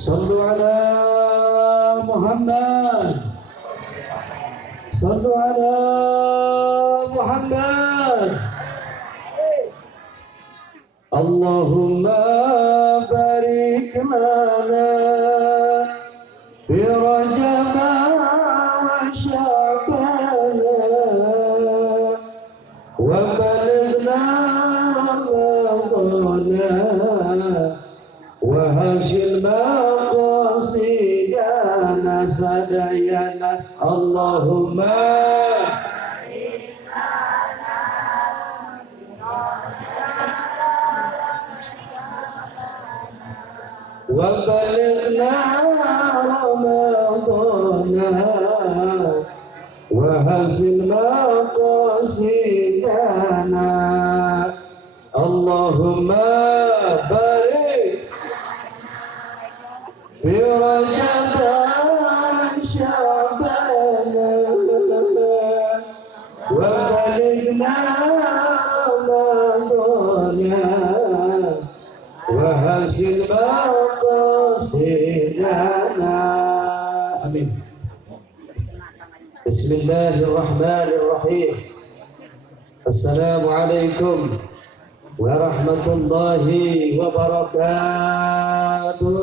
صلوا على محمد صلوا على محمد اللهم بارك لنا في رجب وشعبان وبلغنا رمضان وهشم مقاصدنا سدينا اللهم وبلغنا رمضان وهزم مقاصدنا اللهم بارك برجب شعبان وبلغنا رمضان وهزم مقاصدنا آمين. بسم الله الرحمن الرحيم. السلام عليكم ورحمة الله وبركاته.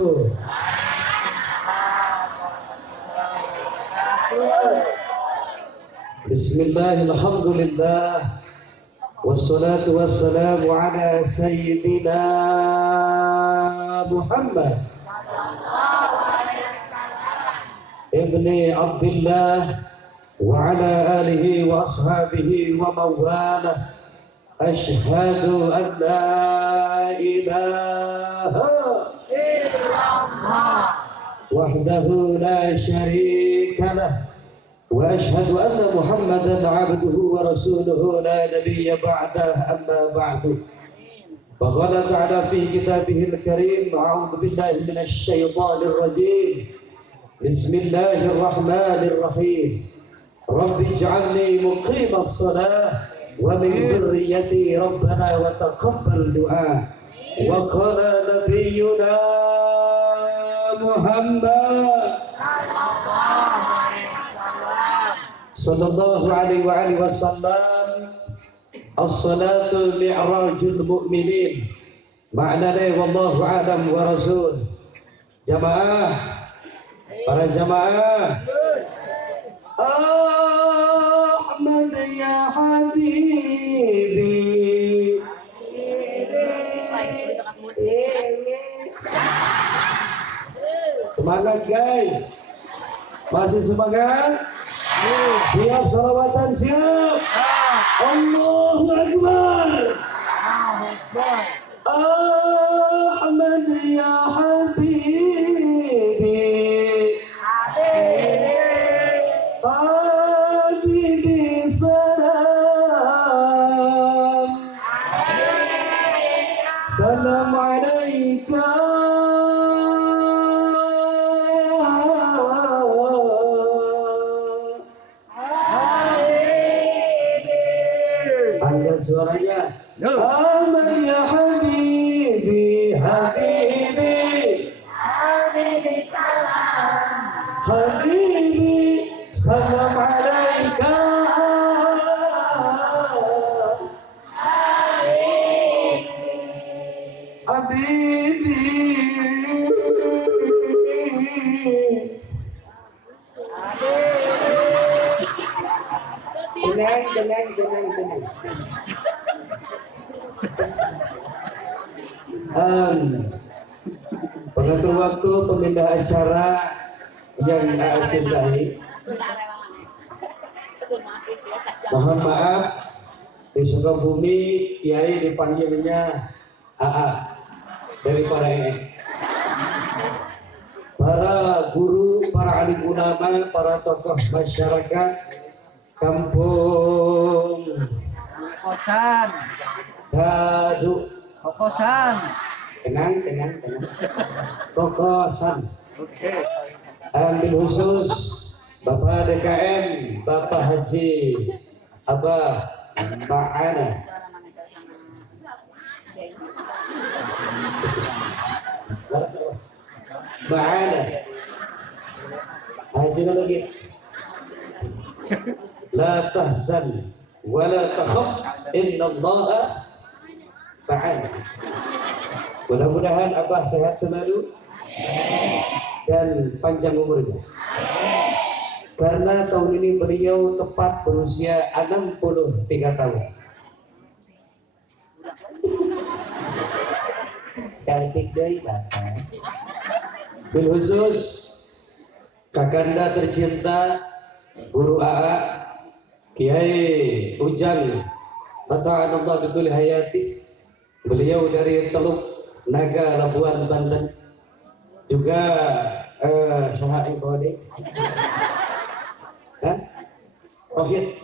بسم الله الحمد لله والصلاة والسلام على سيدنا محمد ابن عبد الله وعلى آله وأصحابه ومن والاه أشهد أن لا إله إلا الله وحده لا شريك له وأشهد أن محمدا عبده ورسوله لا نبي بعده أما بعد فقال تعالى في كتابه الكريم أعوذ بالله من الشيطان الرجيم بسم الله الرحمن الرحيم رب اجعلني مقيم الصلاة ومن ذريتي ربنا وتقبل دعاء وقال نبينا محمد صلى الله عليه وآله وسلم الصلاة معراج المؤمنين معناه والله أعلم ورسول. Jamaah, para jamaah, Ahmad ya Habibi. Semangat guys, masih semangat? Siap salawatan siap. Allahu Akbar. Ahmad ya Habibi. Habibi salam. Salam alaika. Angkat suaranya. Ahmad ya Habibi, Habibi, Habibi salam, Habibi salam alaika, Habibi, Habibi. Tenang. Pengatur waktu pemindah acara yang saya cintai, mohon maaf di Sukabumi Kiai dipanggilnya AA dari para guru, para alim ulama, para tokoh masyarakat kampung Kokosan. Dadu. Kokosan. Tenang. Kokosan. Oke. Ambil khusus Bapak DKM, Bapak Haji Abah Ma'ana. ma'ana. Aja lagi. La tahzan wa la takhaf innallaha ma'ana. Mudah-mudahan Abah sehat selalu dan panjang umurnya. Karena tahun ini beliau tepat berusia 63 tahun. Cantik dari Bapak. Bil khusus kakanda tercinta Guru AA Kiai Ujang Mata'anallah betul hayati. Beliau dari Teluk Naga Labuan Banten. Juga Syaha'i Bodi. Hah? Tohir.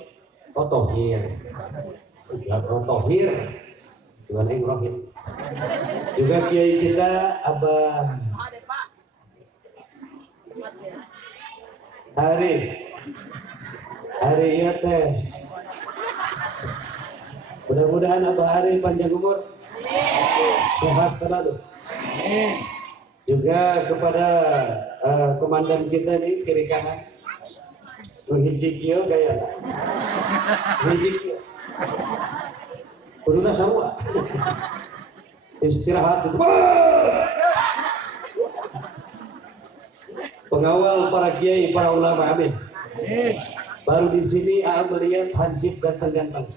Oh Tohir. Ya Tohir. Gimana yang Rohid? Juga kiai kita Abah Hari ya teh. Mudah-mudahan Abah Hari panjang umur, sehat selalu. Juga kepada komandan kita nih kiri kanan. Hiji kieu gaya. Hiji kieu. Kuduna sarua. Istirahat itu. Pengawal para kiai, para ulama, amin. Baru di sini A melihat Hansip ganteng-ganteng.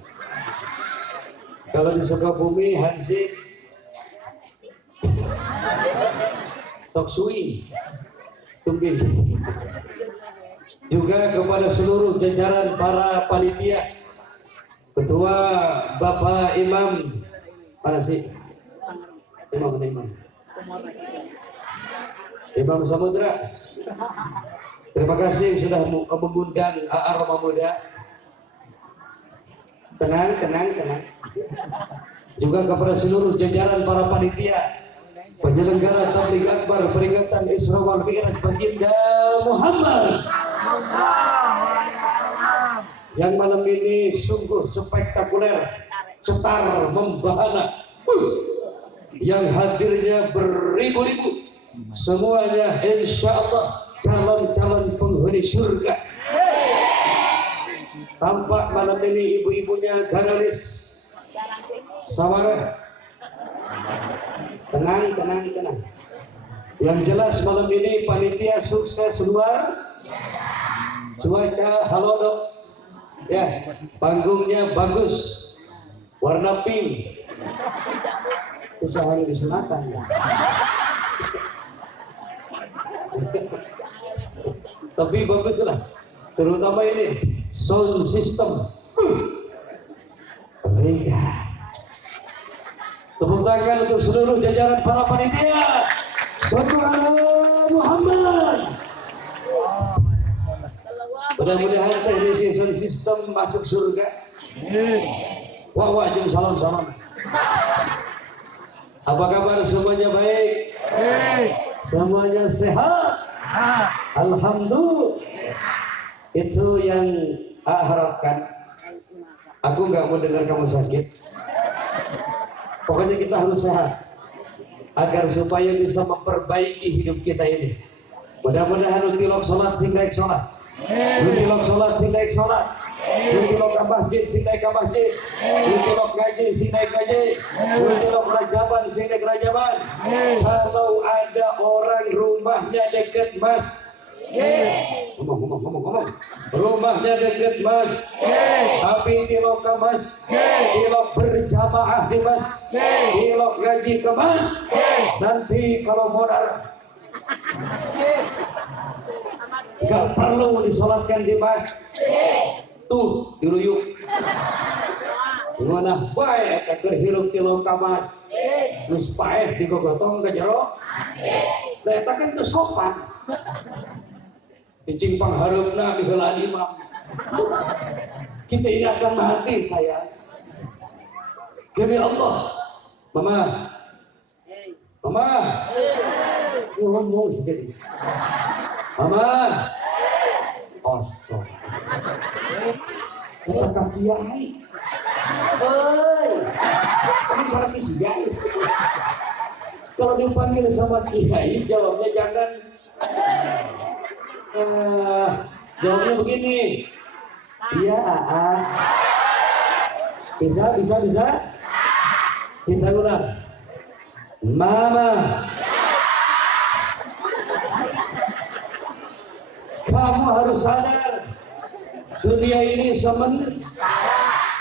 Kalau di Sukabumi Hansip Tok Sui Tumbil. Juga kepada seluruh jajaran para panitia, Ketua Bapak Imam, mana sih? Imam Samudra. Terima kasih sudah mengundang AA Roma Muda. Tenang. Juga kepada seluruh jajaran para panitia, penyelenggara Tabligh Akbar peringatan Isra wal Mi'raj Baginda Muhammad yang malam ini sungguh spektakuler, cetar, membahana, yang hadirnya beribu-ribu, semuanya insya Allah calon-calon penghuni surga. Tampak malam ini ibu-ibunya ganalis Samara. Tenang. Yang jelas malam ini panitia sukses luar cuaca halodo. Ya, panggungnya bagus, warna pink. Usaha di selatan ya. Tapi baguslah, terutama ini sound system. Tepuk tangan untuk seluruh jajaran para panitia. Sallallahu Muhammad. Mudah-mudahan teknisi sound system masuk surga. Wah, jeng salam. Apa kabar semuanya baik? Semuanya sehat? Alhamdulillah. Itu yang harapkan. Aku nggak mau dengar kamu sakit. Pokoknya kita harus sehat agar supaya bisa memperbaiki hidup kita ini. Mudah-mudahan utilok sholat sing naik sholat, utilok sholat sing naik sholat, utilok ke masjid sing naik ke masjid, utilok ngaji sing naik ngaji, utilok rajaban sing naik rajaban. Kalau ada orang rumahnya dekat mas, ngomong. Rumahnya dekat mas, tapi tilok ke mas, tilok berjamaah di mas, tilok ngaji ke mas. Nanti kalau modal gak perlu disolatkan di mas. Tuh diruyuk. Gimana baik agar hirup tilok ke mas, nus paeh digogotong ke jero. Nah, kan itu sopan. Incing pangharupna miheula imam. Kita ini akan mati sayang. Demi Allah. Mama. Ngomong sedikit. Mama. Astaga. Kata kiai. Ini salah kiai. Kalau dipanggil sama kiai, jawabnya jangan Jawabnya begini. Iya, Aa. Bisa. Kita ulang. Mama, kamu harus sadar, dunia ini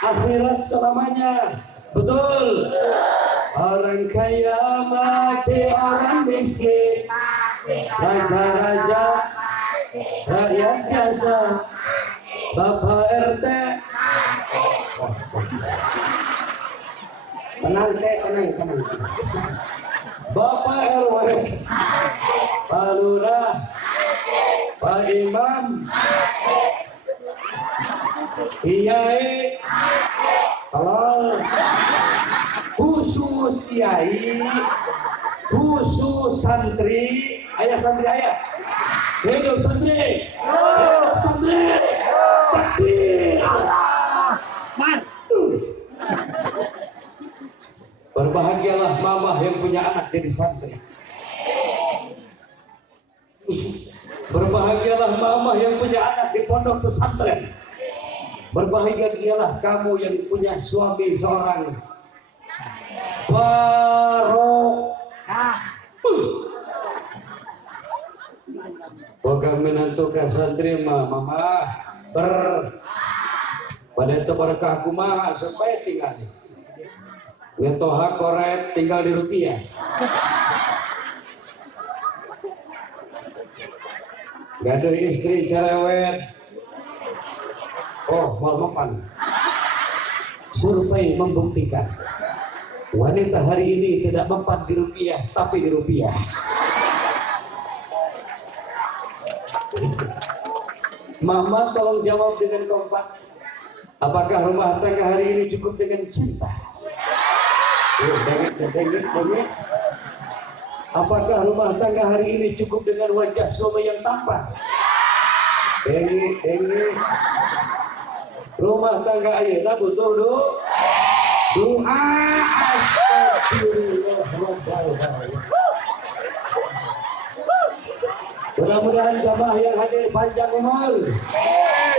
akhirat selamanya. Betul. Orang kaya mati, orang miskin, raja-raja, rakyat biasa, Bapak RT. Tenang. Bapak RW, Pak Lurah, Pak Imam, Kiai, halal, khusus kiai, khusus santri, ayah santri ayah, hidup santri, takbir. Berbahagialah mama yang punya anak jadi santri. Berbahagialah mama yang punya anak di pondok pesantren. Berbahagialah kamu yang punya suami seorang barokah. Boga menantu ka santri mama pada itu berkah kumaha supaya tinggal Metoha koret tinggal di rupiah. Gak ada istri cerewet. Oh, makan. Survei membuktikan wanita hari ini tidak mempan di rupiah, tapi di rupiah. Mama tolong jawab dengan kompak. Apakah rumah tangga hari ini cukup dengan cinta? Dengit. Apakah rumah tangga hari ini cukup dengan wajah suami yang tampan? Dengit. Rumah tangga ayeuna butuh doa. Astagfirullah. Mudah-mudahan jamaah yang hadir panjang umur,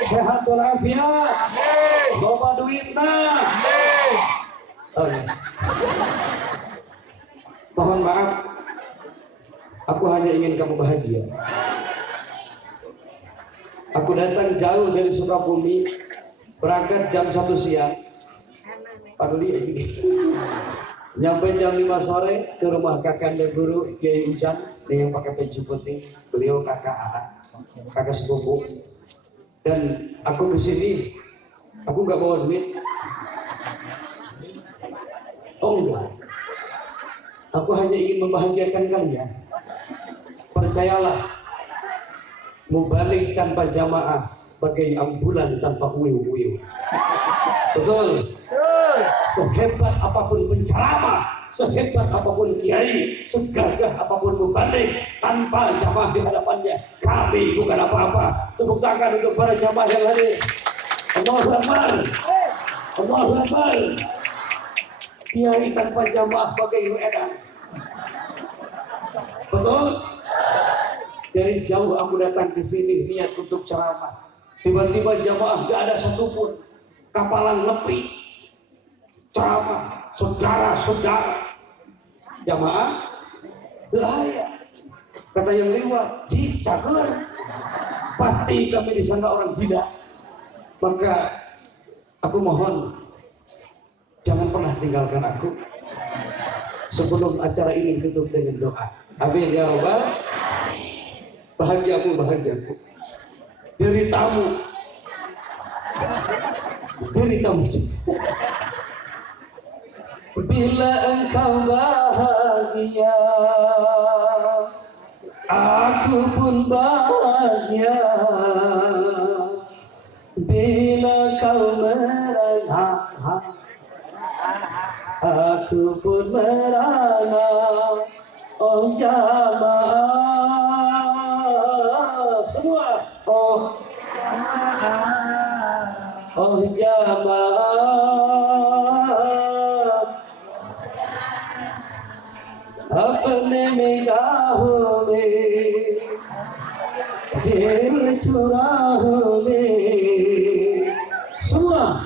sehat walafiat, loba duitna. Mohon maaf, aku hanya ingin kamu bahagia. Aku datang jauh dari Sukabumi, berangkat jam 1 siang. Padahal nyampe jam 5 sore ke rumah kakanda guru Kiai Ujan yang pakai baju putih. Beliau kakak sepupu. Dan aku kesini, aku nggak bawa duit. Oh enggak, aku hanya ingin membahagiakan kalian. Percayalah, mubalik tanpa jamaah bagai ambulan tanpa wiu-wiu. Betul. Sehebat apapun penceramah, sehebat apapun kiai, segagah apapun mubalik, tanpa jamaah di hadapannya, kami bukan apa-apa. Tepuk tangan untuk para jamaah yang hadir. Allahu Akbar. Allahu Akbar. Kiai tanpa jamaah bagai edan. Betul? Dari jauh aku datang ke sini niat untuk ceramah. Tiba-tiba jamaah gak ada satupun. Kapalan lebih. Ceramah, saudara-saudara. Jamaah, bahaya. Kata yang lewat, ji, cager. Pasti kami disangka orang gila. Maka aku mohon, jangan pernah tinggalkan aku sebelum acara ini ditutup dengan doa. Amin ya Allah. Bahagiamu. Deritamu. Bila engkau bahagia, aku pun bahagia. Bila kau merana, aku pun merana. Oh jamaah semua. Oh jamaah, अपने निगाहों में hadir curah semua.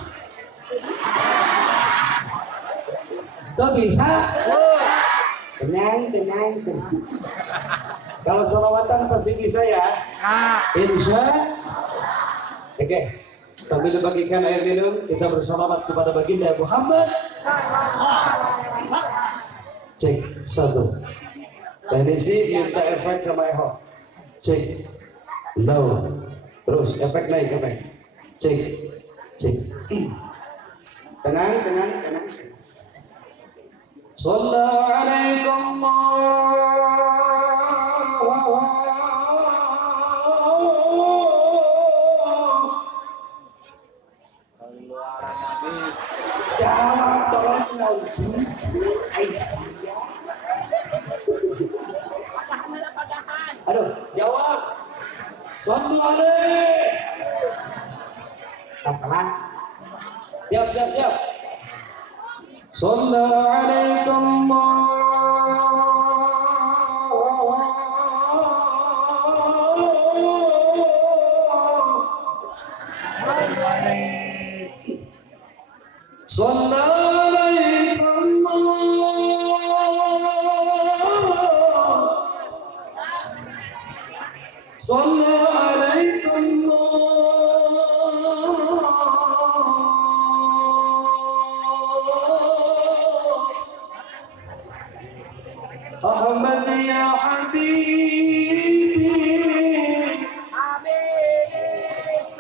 Gak bisa? Tenang. Kalau sholawatan pasti bisa ya? Insya. Oke, sambil bagikan air minum, kita bersolawat kepada baginda Muhammad. Cek satu. Teknisi minta efek sama eho. Cek. Low. Terus efek naik efek. Cek. Tenang. Sallallahu alaihi jawab tolong mau jujur Aisyah. Aduh, jawab. Sallallahu alaihi. Pelan. Siap. Sallallahu alaikum. Ahmad ya Habibi,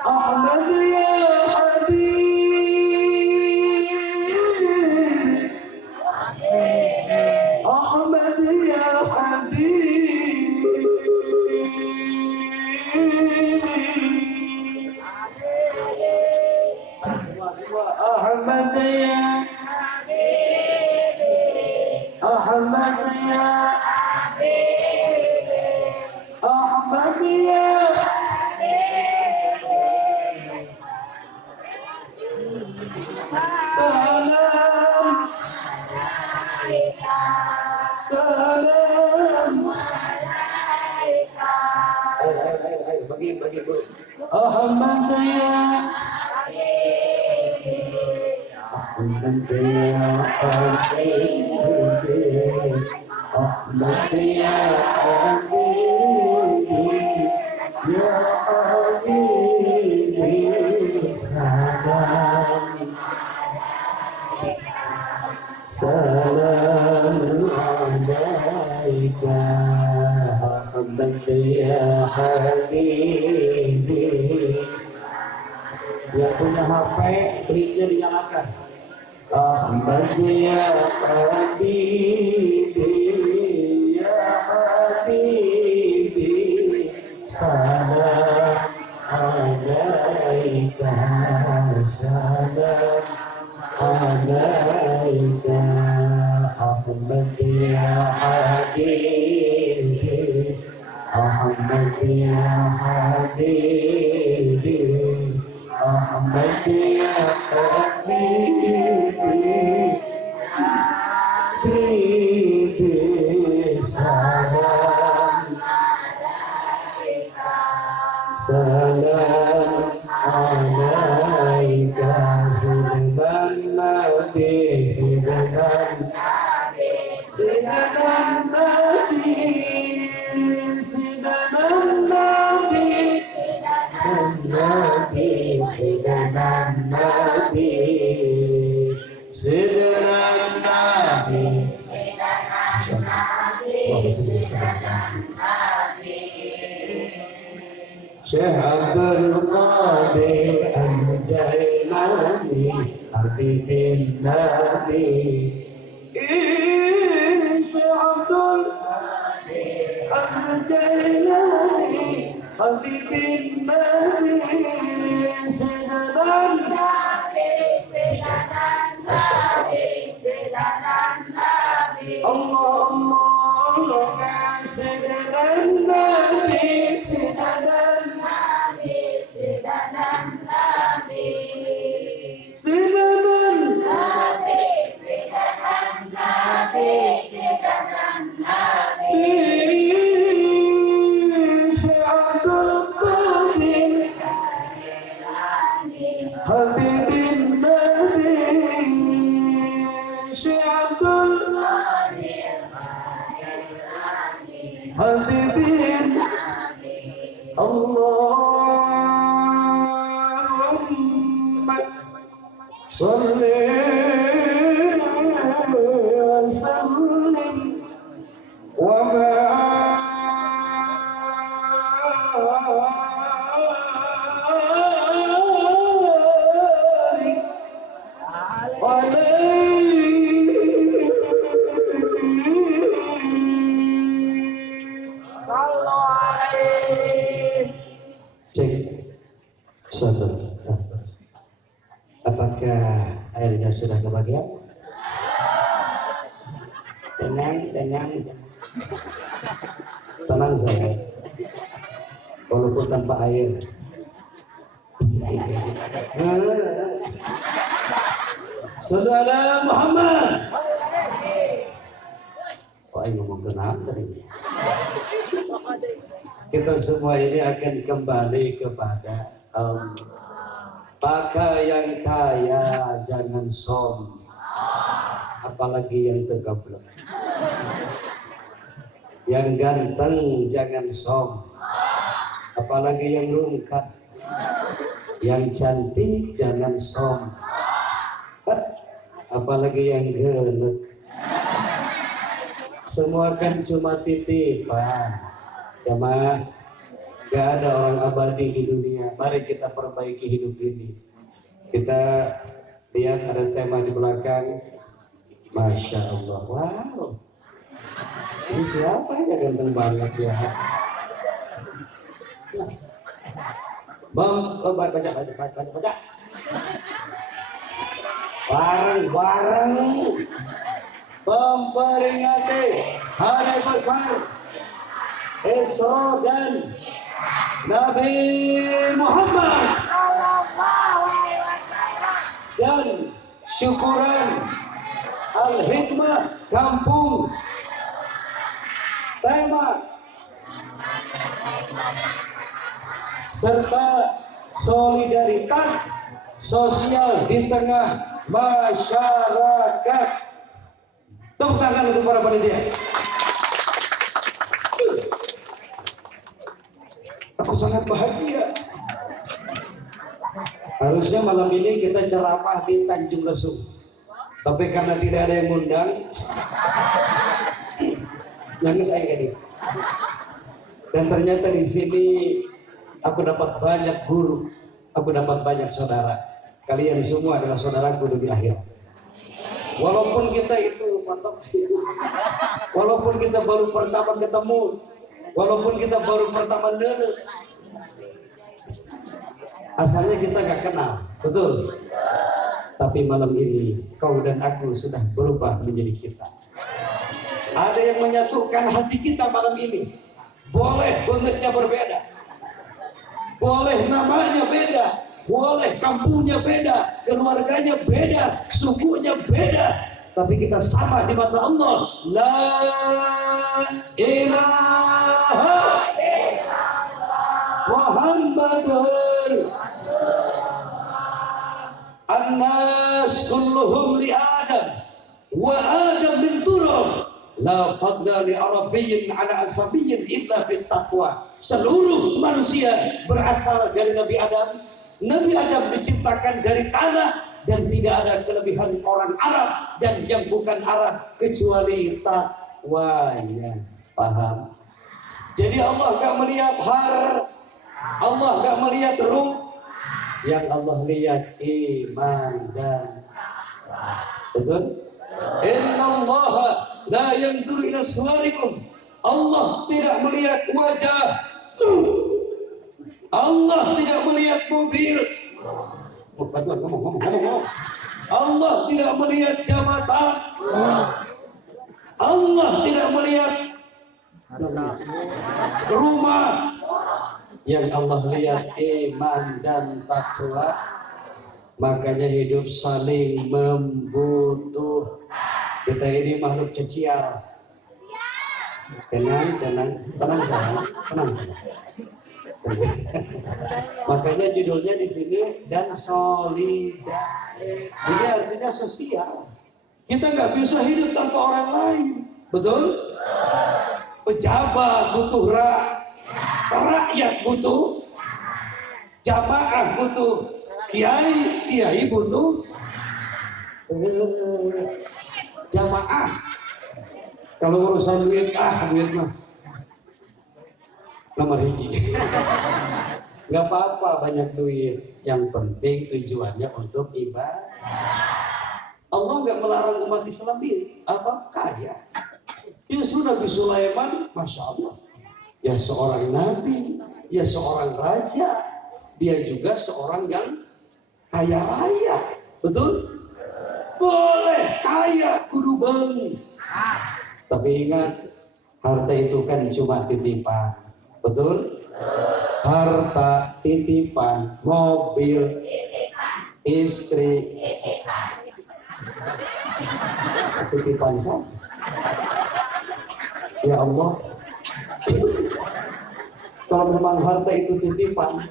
Ahmad ya Habibi, Ahmad ya Habibi. Semua Ahmad ya Ahmad ya Ahmad ya salam ayo bagi Bu. Ahmad ya Ahmad ya Ahmad ya Habibi, ya Habibi, salam alaika. Ahmad ya Habibi. Yang punya HP, kliknya dinyalakan. Ahmad ya Habibi, ya Habibi, salam alaika, salam alaika. Ahmad ya Habibi, Ahmad ya Habibi, Ahmad ya Habibi, Habibi, salam alaika. Sidan Nabi, sidan Nabi, sidan Nabi, Nabi, sidan Nabi, sidan Nabi. Syekh Abdul Qadir Al-Jailani, Habibin Nabi. Syekh Abdul Qadir Al-Jailani, Habibin Nabi, Sidanan Nabi, Sidanan Nabi, Sidanan Nabi. Allah Allah, Sidanan Nabi, Sidanan Nabi, Sidanan Nabi, Sidanan Nabi, Sidanan Nabi, Sidanan Nabi. Syekh Abdul Abdul Habibin Allahumma salli wa sallim wa cek satu. Apakah airnya sudah kebagian? Tenang saya, walaupun tanpa air. Saudara Muhammad. Wah, ini ngomong kenapa tadi? Kita semua ini akan kembali kepada Allah. Maka yang kaya jangan sombong, apalagi yang tergoblok. Yang ganteng jangan sombong, apalagi yang rungkat. Yang cantik jangan sombong, apalagi yang gelek. Semua kan cuma titipan. Jamaah, gak ada orang abadi di dunia. Mari kita perbaiki hidup ini. Kita lihat ada tema di belakang. Masya Allah, wow. Ini siapa ya, ganteng banget ya. Baca. Bareng-bareng memperingati hari besar Isra dan Nabi Muhammad dan syukuran Al-Hikmah Kampung. Tema serta solidaritas sosial di tengah masyarakat. Tepuk tangan untuk para panitia. Aku sangat bahagia. Harusnya malam ini kita ceramah di Tanjung Lesung, tapi karena tidak ada yang ngundang, nangis saya gini. Dan ternyata di sini aku dapat banyak guru, aku dapat banyak saudara. Kalian semua adalah saudaraku demi akhir. Walaupun kita itu mantap, walaupun kita baru pertama ketemu, walaupun kita baru pertama dengar, asalnya kita gak kenal, betul? Tapi malam ini kau dan aku sudah berubah menjadi kita. Ada yang menyatukan hati kita malam ini. Boleh bentuknya berbeda, boleh namanya beda, boleh kampungnya beda, keluarganya beda, sukunya beda, tapi kita sama di mata Allah. La ilaha Muhammadur An-nas kulluhum li Adam wa Adam min turab. La fadla li arabiyyin ala asabiyyin illa bit taqwa. Seluruh manusia berasal dari Nabi Adam. Nabi Adam diciptakan dari tanah dan tidak ada kelebihan orang Arab dan yang bukan Arab kecuali takwanya. Paham? Jadi Allah gak melihat Allah gak melihat ruh, yang Allah lihat iman dan betul? Innallaha la yanzuru ila suwarikum. Allah tidak melihat wajah, Allah tidak melihat mobil. Ngomong. Allah tidak melihat jabatan, Allah tidak melihat rumah. Yang Allah lihat iman dan takwa. Makanya hidup saling membutuhkan. Kita ini makhluk sosial. Tenang sayang, tenang. Makanya judulnya di sini dan solidaritas. Ini artinya sosial. Kita nggak bisa hidup tanpa orang lain, betul? Pejabat butuh rakyat butuh jamaah, butuh kiai butuh jamaah. Kalau urusan duit mah nomor hiji. Nggak apa-apa banyak duit, yang penting tujuannya untuk ibadah. Allah nggak melarang umat Islam kaya. Justru Nabi Sulaiman, masya Allah, ya seorang nabi, ya seorang raja, dia juga seorang yang kaya raya, betul? Boleh kaya kudu beung. Tapi ingat, harta itu kan cuma titipan, betul? Harta titipan, mobil, istri, titipan saja. Ya Allah, kalau memang harta itu titipan,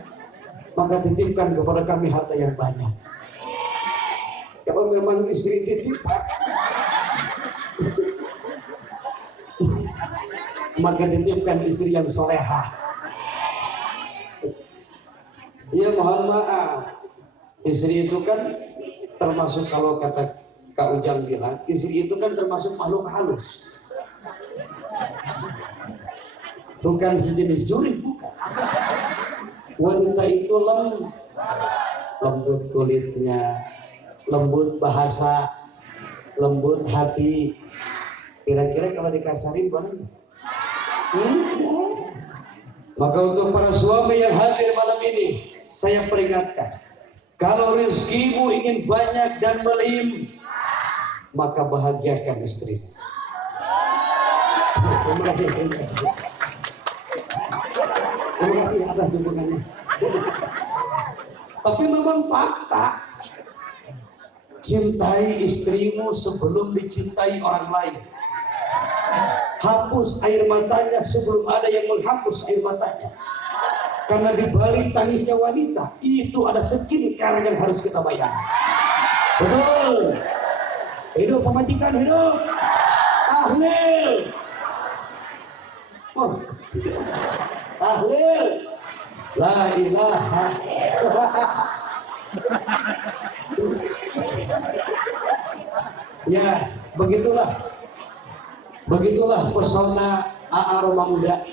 maka titipkan kepada kami harta yang banyak. Kalau memang istri titipan, maka titipkan istri yang solehah. Ya mohon maaf, istri itu kan termasuk, kalau kata Kak Ujang bilang, istri itu kan termasuk makhluk halus, bukan sejenis juri, bukan. Wanita itu lembut kulitnya, lembut bahasa, lembut hati. Kira-kira kalau dikasarin boleh? Maka untuk para suami yang hadir malam ini, saya peringatkan, kalau rezekimu ingin banyak dan melimpah, maka bahagiakan istri. Terima kasih atas dukungannya. Tapi memang fakta, cintai istrimu sebelum dicintai orang lain. Hapus air matanya sebelum ada yang menghapus air matanya. Karena di balik tangisnya wanita itu ada skincare yang harus kita bayar. Betul. Hidup pemajikan, hidup. Tahlil. Oh. Tahlil. La ilaha. Ya, begitulah pesona AA Roma Muda.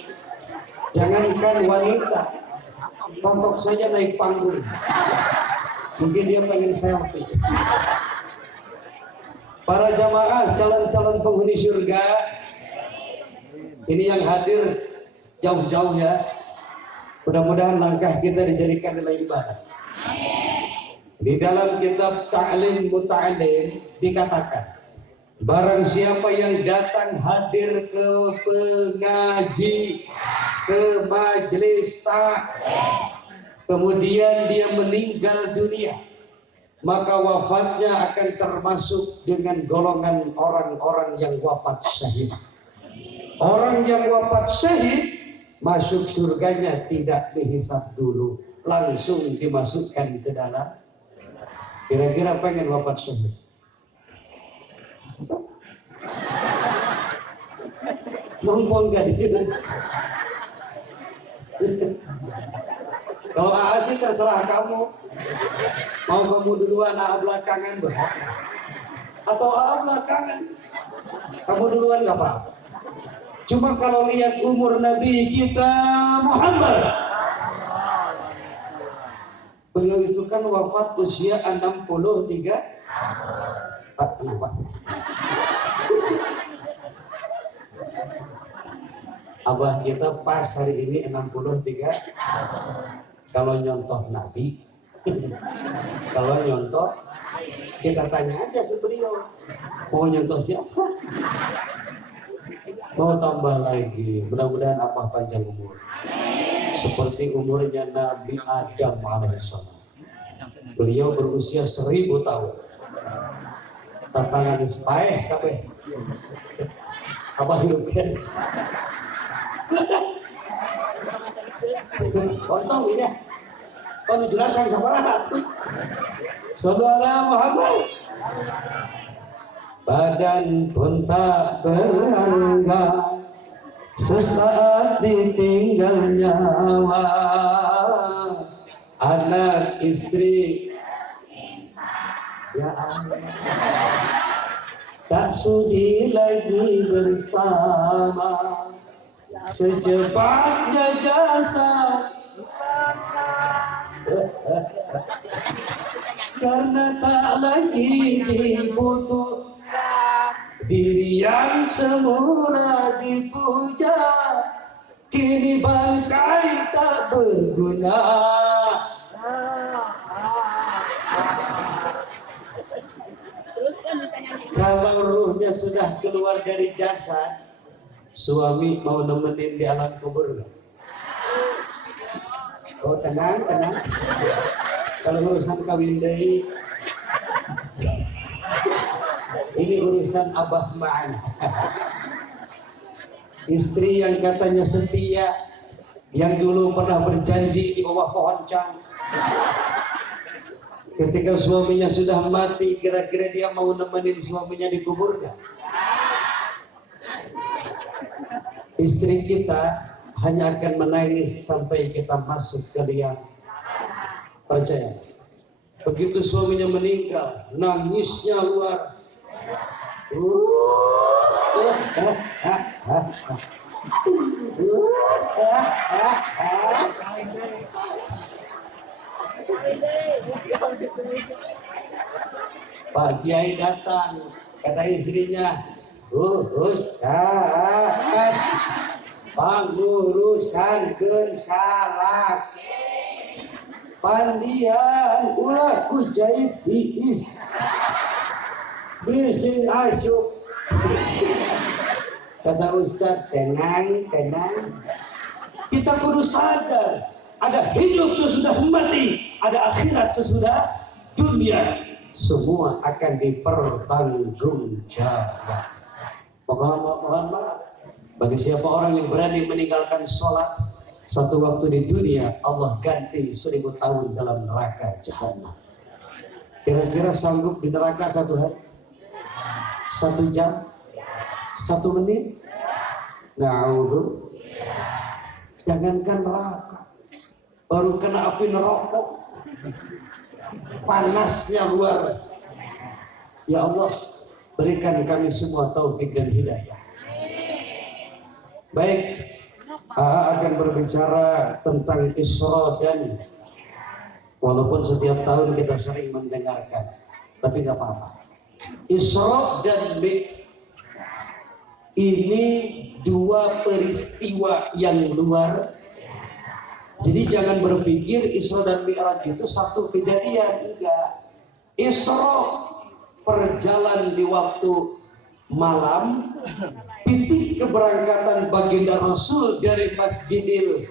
Jangankan wanita, tontok saja naik panggung. Mungkin dia pengen selfie. Para jamaah calon-calon penghuni surga, ini yang hadir jauh-jauh ya. Mudah-mudahan langkah kita dijadikan nilai ibadah. Di dalam kitab Ta'lim Muta'alim dikatakan, barang siapa yang datang hadir ke pengaji, ke majelis taklim, kemudian dia meninggal dunia, maka wafatnya akan termasuk dengan golongan orang-orang yang wafat syahid. Orang yang wafat syahid masuk surganya tidak dihisab dulu, langsung dimasukkan ke dalam. Kira-kira pengen wafat syahid? Mumpung gak dia. Kalau AA sih terserah kamu. Mau kamu duluan, AA belakangan, berhak. Atau AA belakangan, kamu duluan gak apa-apa. Cuma kalau lihat umur Nabi kita Muhammad, beliau itu kan wafat usia 63. Kenapa? Abah kita pas hari ini 63. Kalau nyontoh Nabi, kalau nyontoh, kita tanya aja sebeliau, mau nyontoh siapa? Mau tambah lagi, mudah-mudahan apa panjang umur seperti umurnya Nabi Adam alaihissalam. Beliau berusia 1000 tahun. Tantangan ispaeh kabeh. Apa hidupnya? Kontong ini ya. Kalau dijelaskan sama rahat. Saudara Muhammad. badan pun tak berharga, sesaat ditinggal nyawa, anak istri ya Allah tak sudi lagi bersama, secepatnya jasad karena tak lagi dibutuh, diri yang semula dipuja kini bangkai tak berguna. Kalau ruhnya sudah keluar dari jasad, suami mau nemenin di alam kubur. Oh tenang, tenang. Kalau urusan kawin deui, ini urusan Abah Ma'an. Istri yang katanya setia, yang dulu pernah berjanji di bawah pohon cang. Ketika suaminya sudah mati, kira-kira dia mau nemenin suaminya dikuburkan? Istri kita hanya akan menangis sampai kita masuk ke liang. Percaya. Begitu suaminya meninggal, nangisnya luar. Pak Kiai datang, kata istrinya, Ustaz, pangurusankeun salak, pandian ulah ku jahit hiis, bising asup. Kata Ustaz, tenang, tenang. Kita kudu sadar, ada hidup sesudah mati, ada akhirat sesudah dunia. Semua akan dipertanggungjawab. Mohon maaf bagi siapa orang yang berani meninggalkan sholat satu waktu di dunia, Allah ganti 1000 tahun dalam neraka jahanam. Kira-kira sanggup di neraka 1 hari, 1 jam, 1 menit? Na'udhu. Jangankan neraka, baru kena api neraka panasnya luar. Ya Allah, berikan kami semua taufik dan hidayah. Baik, akan berbicara tentang Isra dan walaupun setiap tahun kita sering mendengarkan, tapi nggak apa-apa. Isra dan Mi'raj ini 2 peristiwa yang luar. Jadi jangan berpikir Isra dan Mi'raj itu satu kejadian, enggak. Isra perjalanan di waktu malam, titik keberangkatan baginda Rasul dari Masjidil,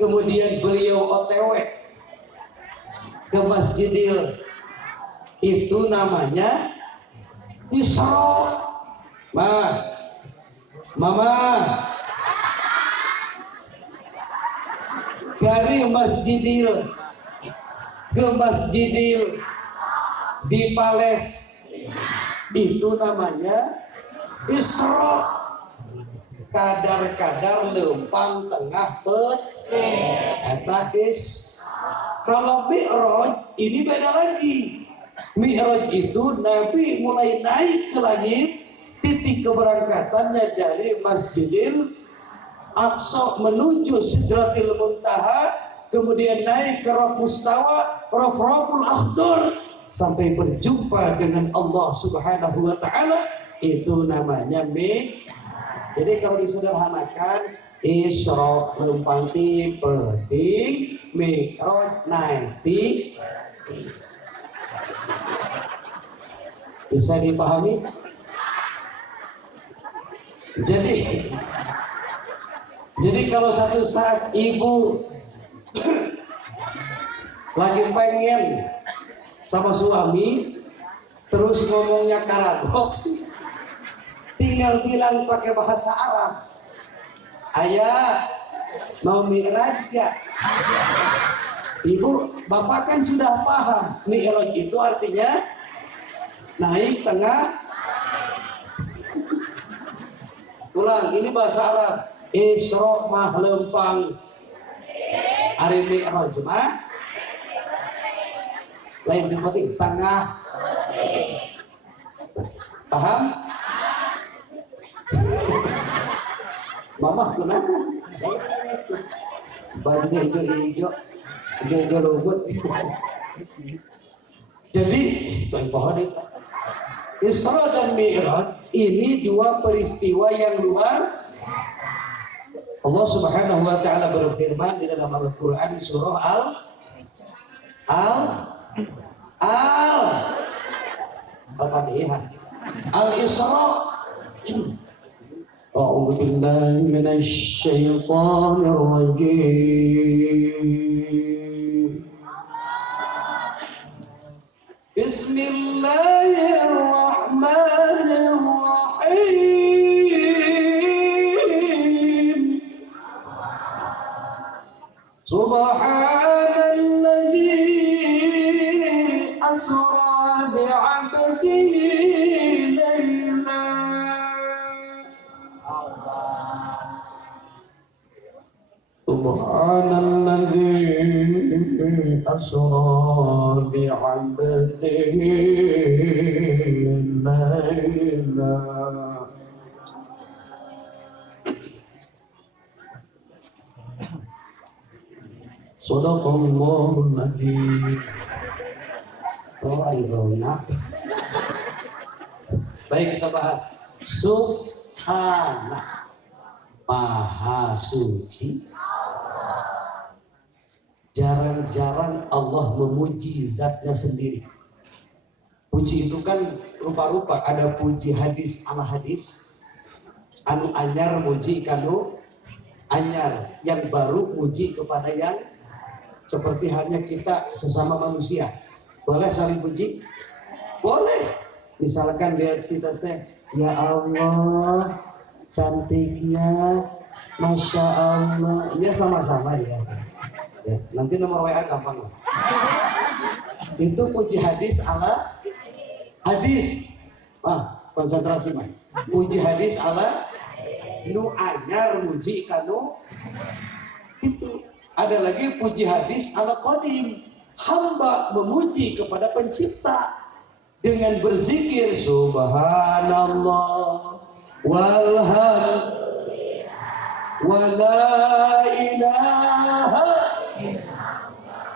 kemudian beliau OTW ke Masjidil, itu namanya Isra. Mama, dari Masjidil ke Masjidil di Pales, itu namanya Isra. Kadar-kadar lempang tengah etakis. Kalau Mi'raj ini beda lagi. Mi'raj itu Nabi mulai naik ke langit, titik keberangkatannya dari Masjidil Aqsa menuju Sidratil Muntaha, kemudian naik ke Rabb Mustawa, Rabbul Akhdar, sampai berjumpa dengan Allah Subhanahu wa taala. Itu namanya Mi'raj. Jadi kalau disederhanakan, Isra lempang ti penting, Mi'raj naik ti. Bisa dipahami? Jadi kalau satu saat ibu lagi pengen sama suami, terus ngomongnya karago, tinggal bilang pakai bahasa Arab, ayah mau Mi'raj ya? Ibu, bapak kan sudah paham, Mi'raj itu artinya naik tengah Ulang, ini bahasa Arab. Isra mah lempang. Ari Mi'raj mah lain di penting tengah. Paham? Mama kenapa? Bajunya hijau-hijau, hijau rumput. Jadi, pohon itu. Isra dan Mi'raj ini dua peristiwa yang luar. Allah Subhanahu wa taala berfirman di dalam Al-Qur'an surah Al-Fatihah. Al-Isra. A'udzu billahi minasy syaithanir rajim. Bismillahirrahmanirrahim. Subhanalladzi asra bi'abdihi laylan. Subhanalladzi asra bi'abdihi laylan. Shadaqallahul Adzim. Baik, kita bahas Subhana, Maha Suci. Jarang-jarang Allah memuji zatnya sendiri. Puji itu kan rupa-rupa, ada puji hadis ala hadis, anu anyar muji kanu anyar, yang baru muji kepada yang seperti halnya kita sesama manusia. Boleh saling puji? Boleh. Misalkan lihat si teteh, ya Allah cantiknya, Masya Allah. Ya sama-sama ya. Ya, nanti nomor WA gampang lah. Itu puji hadis ala hadis. Konsentrasi mah. Puji hadis ala nu anyar muji kanu itu. Ada lagi puji hadis ala qadim, hamba memuji kepada pencipta dengan berzikir subhanallah walhamdulillah wala ilaha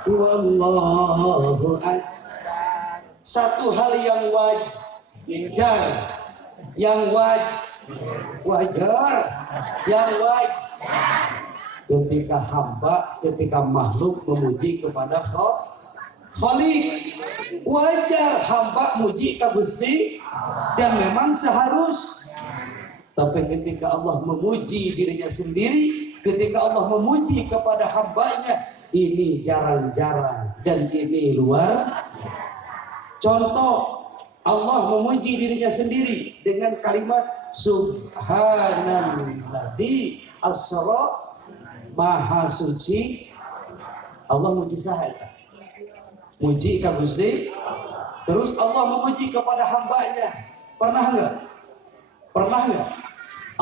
wallahu akbar. Satu hal yang wajar, yang wajar, ketika hamba, ketika makhluk memuji kepada Khalik, wajar hamba muji ke Gusti dan memang seharus. Tapi ketika Allah memuji dirinya sendiri, ketika Allah memuji kepada hambanya, ini jarang-jarang dan ini luar. Contoh, Allah memuji dirinya sendiri dengan kalimat Subhanalladzi asra, Maha Suci. Allah muji sahaja, muji ka Gusti. Terus Allah memuji kepada hambanya. Pernah enggak?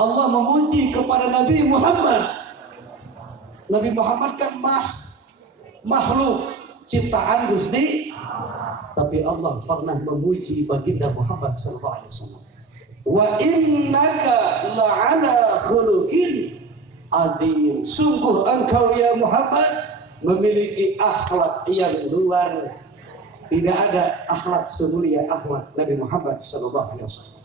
Allah memuji kepada Nabi Muhammad. Nabi Muhammad kan makhluk ciptaan Gusti, tapi Allah pernah memuji baginda Muhammad sallallahu alaihi wasallam. Wa innaka la'ala khuluqin azim. Sungguh engkau ya Muhammad memiliki akhlak yang luar. Tidak ada akhlak semulia akhlak Nabi Muhammad sallallahu alaihi wasallam.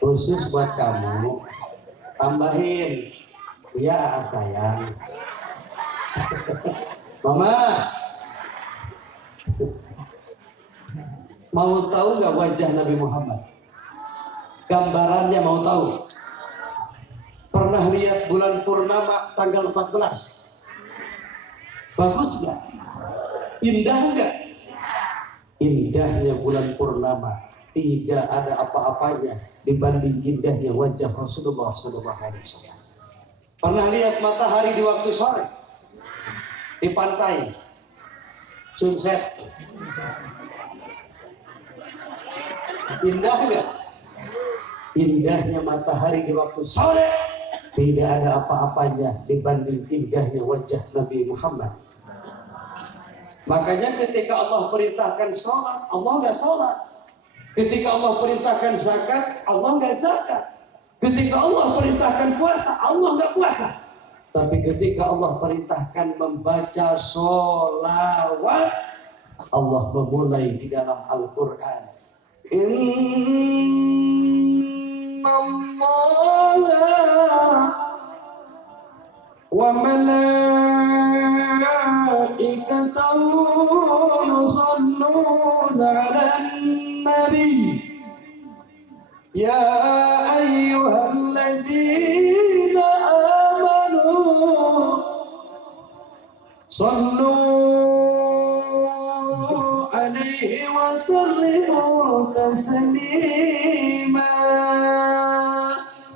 Khusus buat kamu, tambahin ya sayang. Mama, mau tahu nggak wajah Nabi Muhammad? Gambarannya mau tahu? Pernah lihat bulan purnama tanggal 14? Bagus nggak? Indah nggak? Indahnya bulan purnama tidak ada apa-apanya dibanding indahnya wajah Rasulullah SAW. Pernah lihat matahari di waktu sore di pantai? sunset. Indah nggak? Indahnya matahari di waktu sore tidak ada apa-apanya dibanding indahnya wajah Nabi Muhammad. Makanya ketika Allah perintahkan sholat, Allah nggak sholat. Ketika Allah perintahkan zakat, Allah nggak zakat. Ketika Allah perintahkan puasa, Allah nggak puasa. Tapi ketika Allah perintahkan membaca sholawat, Allah memulai di dalam Al-Quran. Inna Allah wa malaikatahu yusalluna 'alan nabi ya ayyuhalladzina amanu sallu alaihi wa sallimu taslima.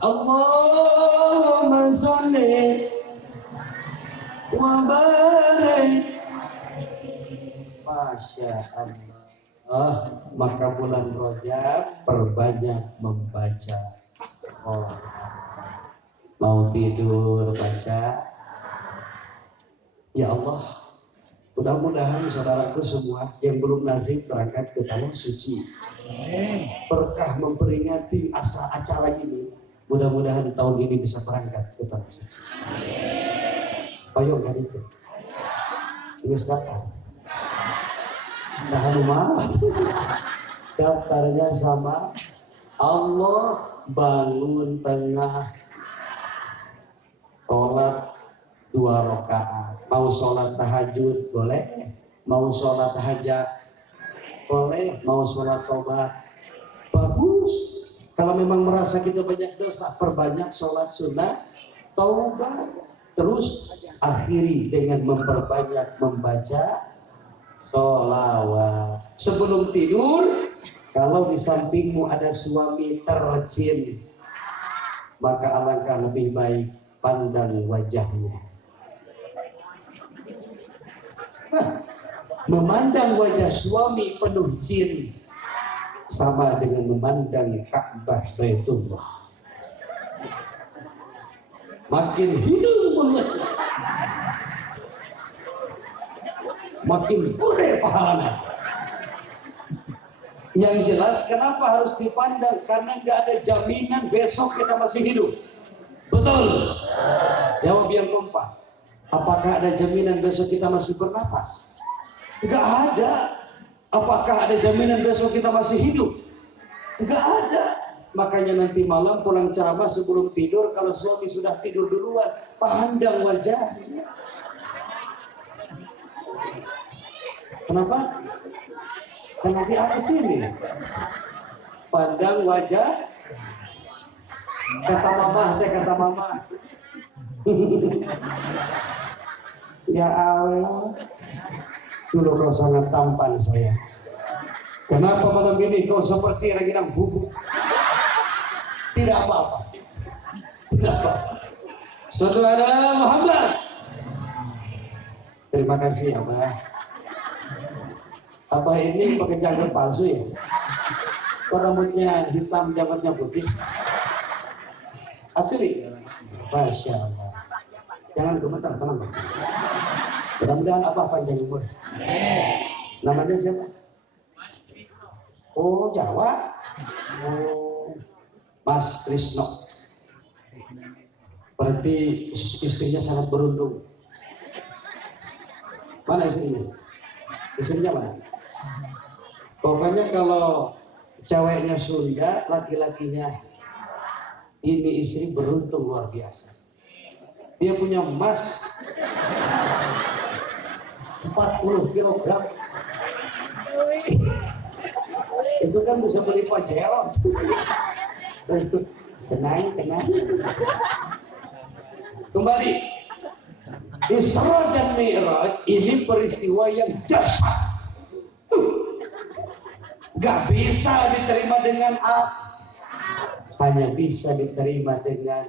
Allahumma sholli wa barik. Masya Allah. Maka bulan Rajab perbanyak membaca. Oh, mau tidur baca. Ya Allah, mudah-mudahan saudaraku semua yang belum nasib berangkat ke tanah suci, berkah memperingati acara ini. Mudah-mudahan tahun ini bisa berangkat ke tanah suci. Ayo kan itu. Ini daftar. Nah, rumah daftarnya sama Allah. Bangun tengah, sholat 2 rakaat. Mau sholat tahajud boleh, mau sholat hajat boleh, mau sholat tobat bagus. Kalau memang merasa kita banyak dosa, perbanyak sholat sunnah taubat. Terus akhiri dengan memperbanyak membaca sholawat. Sebelum tidur, kalau di sampingmu ada suami tercin, maka alangkah lebih baik pandang wajahnya. Memandang wajah suami penuh jin sama dengan memandang Ka'bah Baitullah. Makin hidung mulutnya, makin gurih pahalanya. Yang jelas kenapa harus dipandang? Karena nggak ada jaminan besok kita masih hidup. Betul? Jawab yang kompak. Apakah ada jaminan besok kita masih bernapas? Nggak ada. Apakah ada jaminan besok kita masih hidup? Nggak ada. Makanya nanti malam pulang ceramah sebelum tidur, kalau suami sudah tidur duluan, pandang wajahnya. Kenapa? Karena di atas sini pandang wajah. Kata mama ya Allah, dulu kau sangat tampan saya. Kenapa malam ini kau seperti rengginang bubuk? Tidak apa-apa, tidak apa-apa. Saudara Muhammad, terima kasih Abah. Abah ini pakai janggut palsu ya? Kok rambutnya hitam, janggutnya putih? Asli? Masya Allah. Jangan gemetar, tenang. Mudah-mudahan Abah panjang umur. Namanya siapa? Oh, Jawa. Oh, Mas Trisno. Berarti istrinya sangat beruntung. Mana istrinya? Istrinya mana? Pokoknya kalau ceweknya Sunda, laki-lakinya ini istri beruntung luar biasa. Dia punya emas 40 kilogram. Itu kan bisa beli Pajero. Tenang. Kembali. Isra dan Mi'raj ini peristiwa yang dahsyat. Gak bisa diterima dengan hanya bisa diterima dengan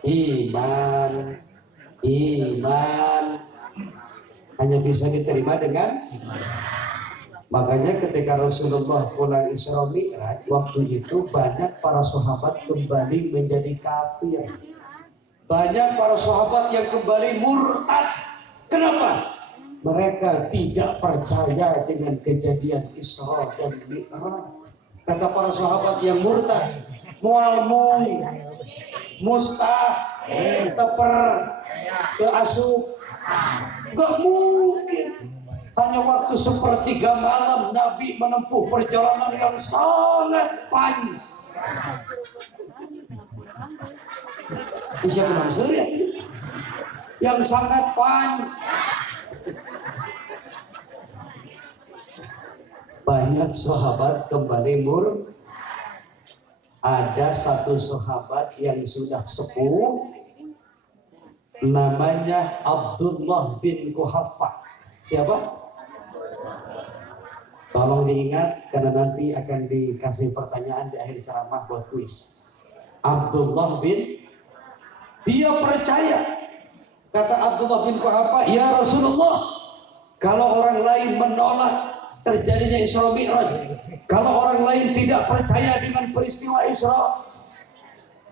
iman. hanya bisa diterima dengan. Makanya ketika Rasulullah pulang Isra Mi'raj, waktu itu banyak para sahabat kembali menjadi kafir. Banyak para sahabat yang kembali murtad. Kenapa? Mereka tidak percaya dengan kejadian Isra dan Mi'raj. Kata para sahabat yang murtad, mual-mung, mustah, teper, keasup, gak mungkin. Hanya waktu sepertiga malam Nabi menempuh perjalanan yang sangat panjang. Bisa kenal surya yang sangat panjang. Banyak sahabat kembali ada satu sahabat yang sudah sepuh, namanya Abdullah bin Quhaffah. Siapa? Tolong diingat karena nanti akan dikasih pertanyaan di akhir ceramah buat kuis. Abdullah bin, dia percaya. Kata Abdullah bin Quhaffah, ya Rasulullah, kalau orang lain menolak terjadinya Isra Mi'raj, kalau orang lain tidak percaya dengan peristiwa Isra,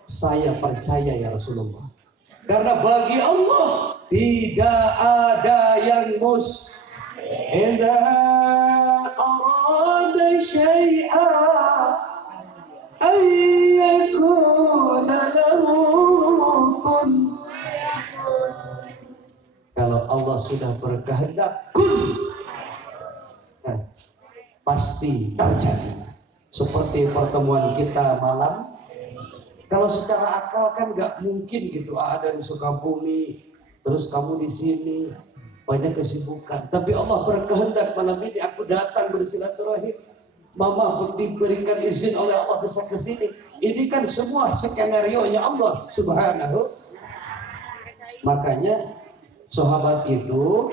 saya percaya ya Rasulullah. Karena bagi Allah tidak ada yang mustahil. arada syai'a ayyakuna lahu kun. Kalau Allah sudah berkehendak kun, nah, pasti terjadi. Seperti pertemuan kita malam. Kalau secara akal kan nggak mungkin gitu, ada di Sukabumi, terus kamu di sini, banyak kesibukan. Tapi Allah berkehendak malam ini aku datang bersilaturahim. Mama diberikan izin oleh Allah bisa ke sini. Ini kan semua skenario-nya Allah Subhanahu. Makanya sahabat itu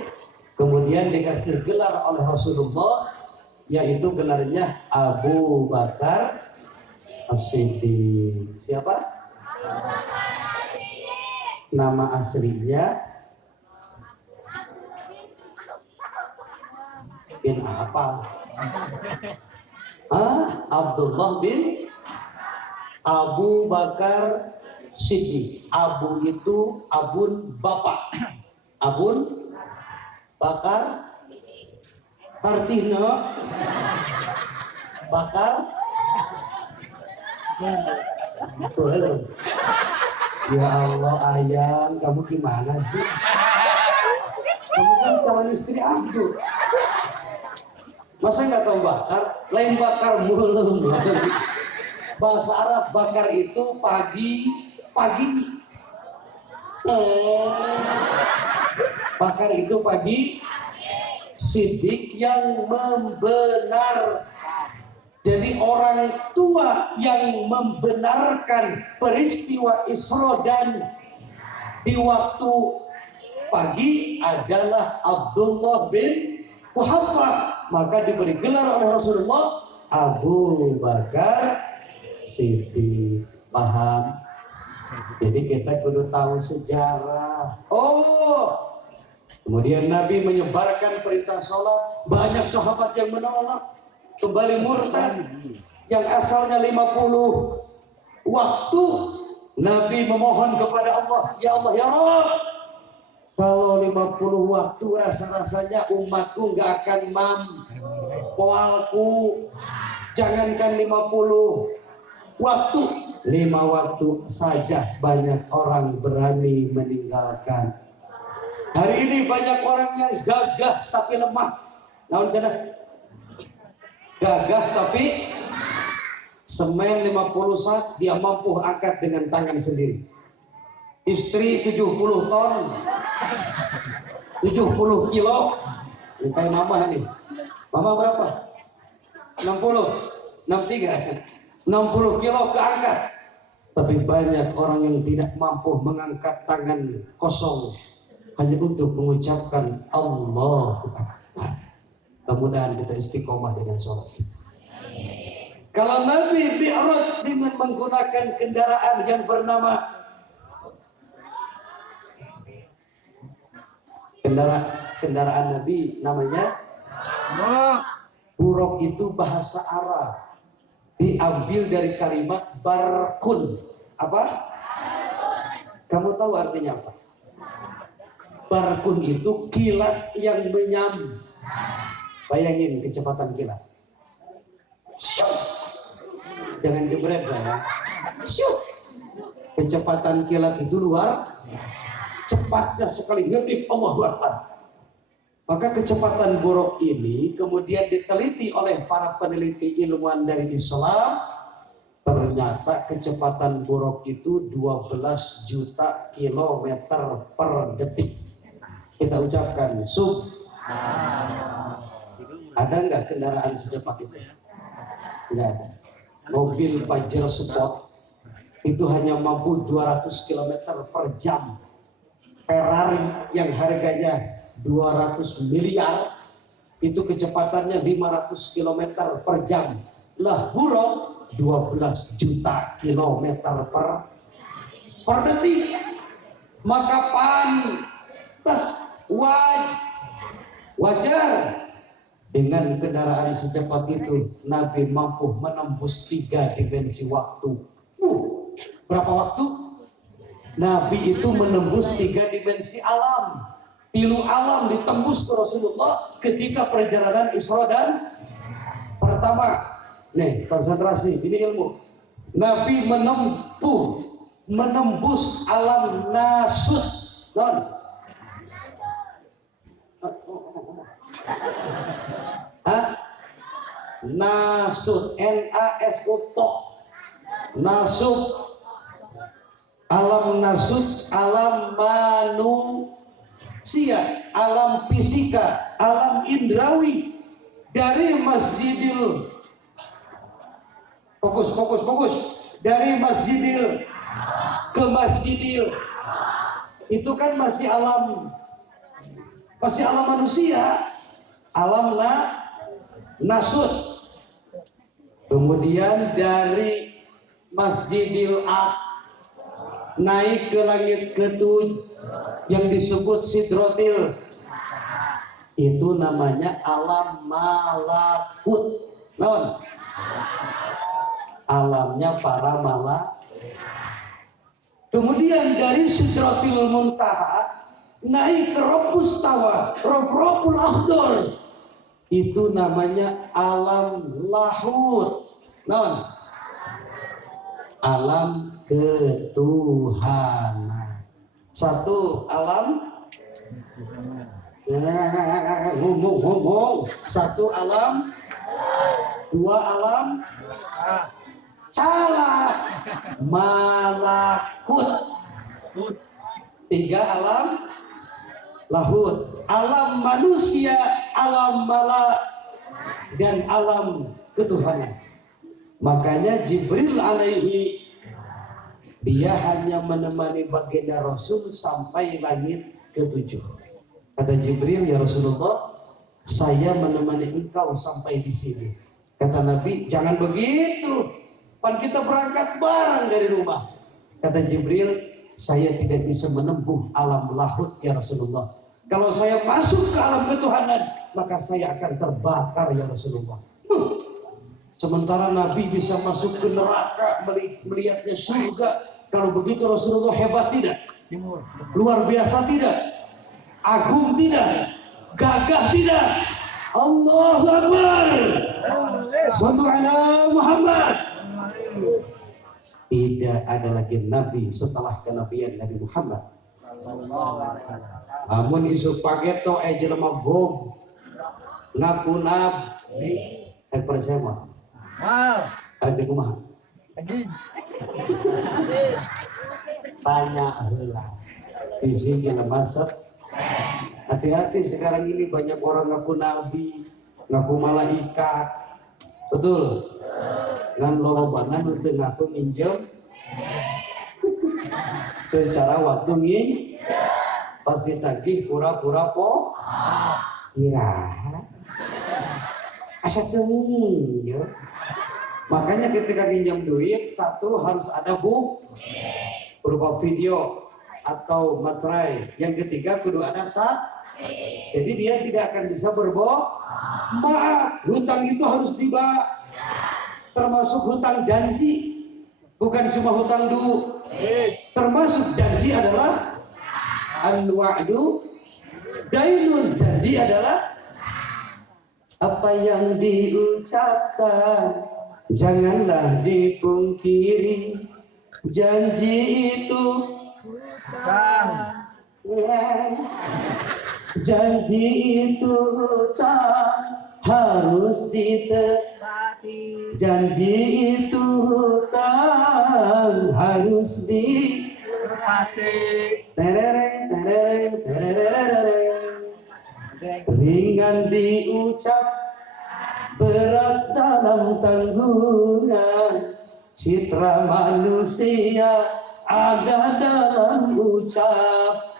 kemudian dikasih gelar oleh Rasulullah, yaitu gelarnya Abu Bakar As-Siddiq. Siapa? Nama aslinya bin apa? Abdullah bin Abu Bakar Siddiq. Abu itu abun bapak. Abun Bakar Kartino Bakar. Tuh, ya Allah ayang, kamu gimana sih? Kamu kan calon istri aku. Masa nggak tahu bakar? Lain bakar mulu. Bahasa Arab bakar itu pagi. Bakar itu pagi. Siddiq yang membenar. Jadi orang tua yang membenarkan peristiwa Isra dan di waktu pagi adalah Abdullah bin Quhaffah. Maka diberi gelar oleh Rasulullah Abu Bakar Siddiq. Paham? Jadi kita kudu tahu sejarah. Kemudian Nabi menyebarkan perintah sholat. Banyak sahabat yang menolak, kembali murtad. Yang asalnya 50 waktu, Nabi memohon kepada Allah, ya Allah ya Rabb, kalau 50 waktu rasa-rasanya umatku gak akan mampu. Jangankan 50 waktu, 5 waktu saja banyak orang berani meninggalkan. Hari ini banyak orang yang gagah tapi lemah. Naon cenah? Gagah tapi semen 50 sak dia mampu angkat dengan tangan sendiri. Istri 70 ton, 70 kilo. Ini kayak mama nih. Mama berapa? 60, 63, 60 kilo keangkat. Tapi banyak orang yang tidak mampu mengangkat tangan kosong hanya untuk mengucapkan Allah. Mudah-mudahan kita istiqomah dengan sholat. Kalau Nabi Mi'raj dengan menggunakan kendaraan yang bernama kendaraan Nabi namanya buruk. Itu bahasa Arab, diambil dari kalimat barkun. Apa? Kamu tahu artinya apa? Barkun itu kilat yang menyam. Bayangin kecepatan kilat. Jangan jebret saya. Kecepatan kilat itu luar cepatnya sekali. Ngedip Allahu Akbar. Maka kecepatan buruk ini kemudian diteliti oleh para peneliti ilmuwan dari Islam. Ternyata kecepatan buruk itu 12 juta kilometer per detik. Kita ucapkan Ada nggak kendaraan secepat itu? Nggak ada. Mobil Pajero Sport itu hanya mampu 200 km per jam. Ferrari yang harganya 200 miliar itu kecepatannya 500 km per jam. Lah buruk 12 juta kilometer per detik. Maka pantas wajar dengan kendaraan secepat itu Nabi mampu menembus 3 dimensi waktu. Berapa waktu? Nabi itu menembus 3 dimensi alam. 3 alam ditembus ke Rasulullah ketika perjalanan Isra dan pertama. Nih, konsentrasi, ini ilmu. Nabi menembus alam nasut. Nasut, N-A-S-U-T, nasut, alam nasut, alam manusia, alam fisika, alam indrawi. Dari Masjidil, fokus, dari Masjidil ke Masjidil, itu kan masih alam manusia, alam nasut. Kemudian dari Masjidil naik ke langit ke-7 yang disebut Sidratil, itu namanya alam malakut. Alamnya para malaikat. Kemudian dari Sidratil Muntaha naik ke Rabbus Tawa, Rabbul Akhdar, itu namanya alam lahut. Alam ketuhanan. Satu alam, ngomong. Satu alam, 2 alam, salah, malakut. 3 alam lahut, alam manusia, alam malak, dan alam ketuhanan. Makanya Jibril alaihi, dia hanya menemani baginda Rasul sampai langit ke-7. Kata Jibril, ya Rasulullah, saya menemani engkau sampai di sini. Kata Nabi, jangan begitu, pan kita berangkat bareng dari rumah. Kata Jibril, saya tidak bisa menempuh alam lahut ya Rasulullah. Kalau saya masuk ke alam ketuhanan, maka saya akan terbakar ya Rasulullah. Sementara Nabi bisa masuk ke neraka, melihatnya surga. Kalau begitu Rasulullah hebat tidak? Luar biasa tidak? Agung tidak? Gagah tidak? Allahu Akbar. Shallu ala Muhammad. Tidak ada lagi Nabi setelah kenabian Nabi Muhammad. Amun isu paket to jelema gom ngaku nabi persema. Ada kumaha? Tanya heula. Bisi jelema set. Hati-hati sekarang ini banyak orang ngaku nabi, ngaku malaikat. Betul? Ngan lolobanan untuk ngaku nginjem. Cara waktu ngin pas ditagih pura-pura iraha asa teu nginjem. Makanya ketika pinjam duit, satu harus ada berupa video atau materai. Yang ketiga kudu ada saksi. Jadi dia tidak akan bisa berbohong. Maaf, hutang itu harus dibayar. Termasuk hutang janji, bukan cuma hutang dulu. Termasuk janji adalah al-wa'du dainun. Janji adalah apa yang diucapkan janganlah dipungkiri. Janji itu janji itu harus ditepati. Janji itu harus ditepati. Ringan diucap, berat dalam tanggungan. Citra manusia ada dalam ucap.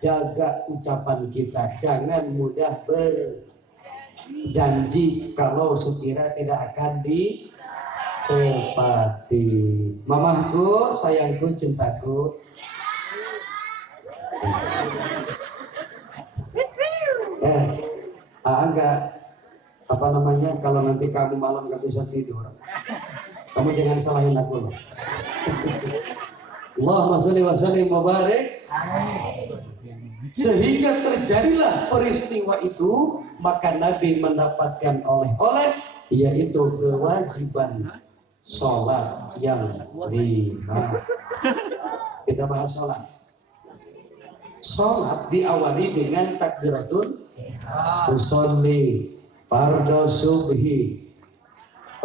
Jaga ucapan kita, jangan mudah berjanji kalau sekira tidak akan ditepati. Mamahku, sayangku, cintaku, enggak apa namanya, kalau nanti kamu malam nggak bisa tidur, kamu jangan salahin aku loh. Allahumma sholli wa sallim wa barik. Sehingga terjadilah peristiwa itu, maka Nabi mendapatkan oleh-oleh, yaitu kewajiban sholat yang 5. Kita bahas sholat. Sholat diawali dengan takbiratul usolli fardhu subhi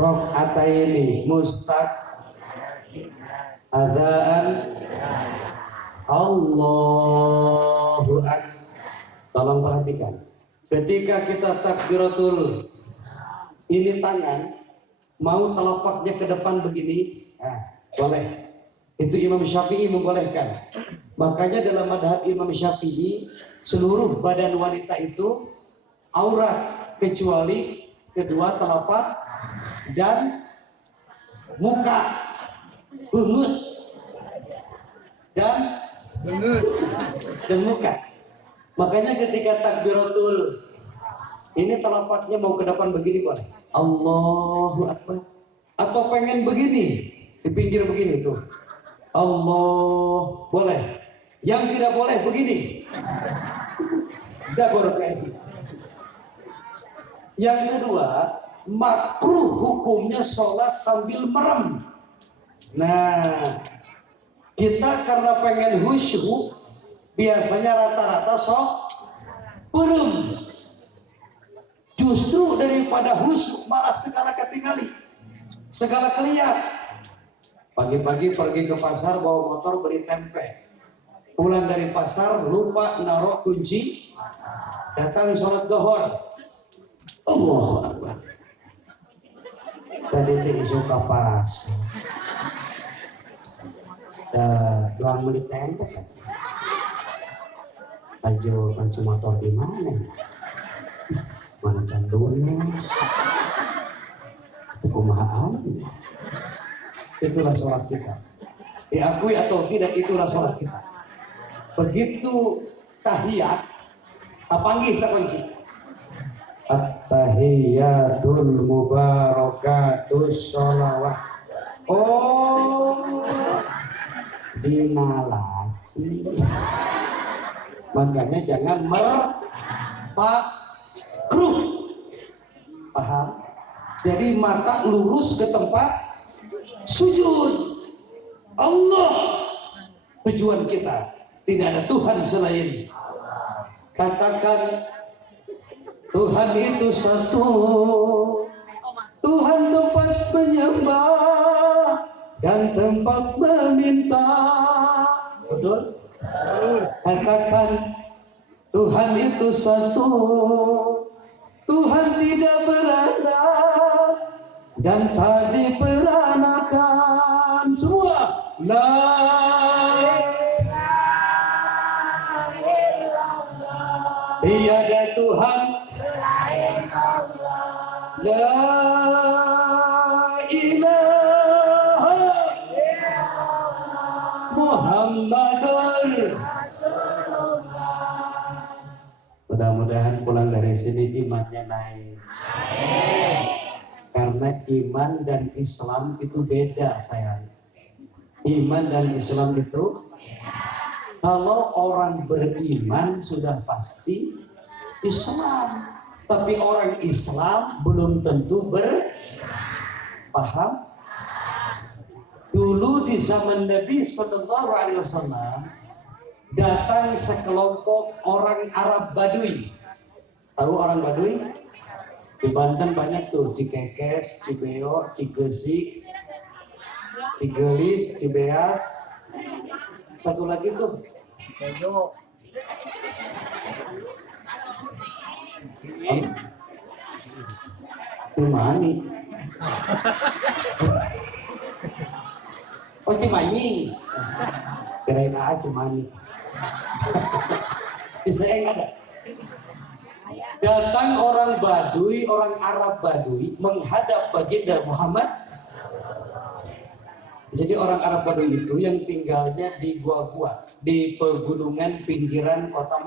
rakaataini mustaq adzan Allahu Akbar. Tolong perhatikan, ketika kita takbiratul, ini tangan mau telapaknya ke depan begini, boleh. Itu Imam Syafi'i membolehkan. Makanya dalam madhab Imam Syafi'i, seluruh badan wanita itu aurat kecuali kedua telapak dan muka, bungut dan muka. Makanya ketika takbiratul, ini telapaknya mau ke depan begini boleh, Allahu Akbar. Atau pengen begini, di pinggir begini tuh, Allah, boleh. Yang tidak boleh begini, dagor kayak gitu. Yang kedua, makruh hukumnya sholat sambil merem. Nah, kita karena pengen khusyuk, biasanya rata-rata sok belum. Justru daripada khusyuk malah segala ketinggali, segala keliat. Pagi-pagi pergi ke pasar bawa motor beli tempe, pulang dari pasar lupa naruh kunci, datang sholat zuhur, Allahu Akbar. Tadi isu kapas, doang beli tempe kan? Ajo konsumator di mana? Mana candunya? Kumahaan? Itulah sholat kita. Diakui atau tidak, itulah sholat kita. Begitu tahiyat, panggil tak kunci. At-tahiyatul mubarakatus sholawat. Oh, dinalaki. Makanya jangan merpakruh. Paham? Jadi mata lurus ke tempat sujud. Allah tujuan kita, tidak ada Tuhan selain. Katakan Tuhan itu satu, Tuhan tempat menyembah dan tempat meminta. Betul? Katakan Tuhan itu satu, Tuhan tidak beranak dan tak diperanakan. Semua la ilaha illallah, tiada Tuhan selain Allah. La ilaha Muhammadur Rasulullah. pulang dari sini imannya naik. Karena iman dan Islam itu beda sayang. Iman dan Islam itu, kalau orang beriman sudah pasti Islam, tapi orang Islam belum tentu berpaham. Dulu di zaman Nabi Sallallahu Alaihi Wasallam datang sekelompok orang Arab Badui. Tahu orang Badui? Di Banten banyak tuh, Cikekes, Cibeo, Cigesik, Cigelis, Cibeas. Satu lagi tuh, Kejo. Cimani. Oh Cimanyi. Kirain aja Cimani. Saya ada. Datang orang Badui, orang Arab Badui menghadap baginda Muhammad. Jadi orang Arab Badui itu yang tinggalnya di gua-gua, di pegunungan pinggiran kota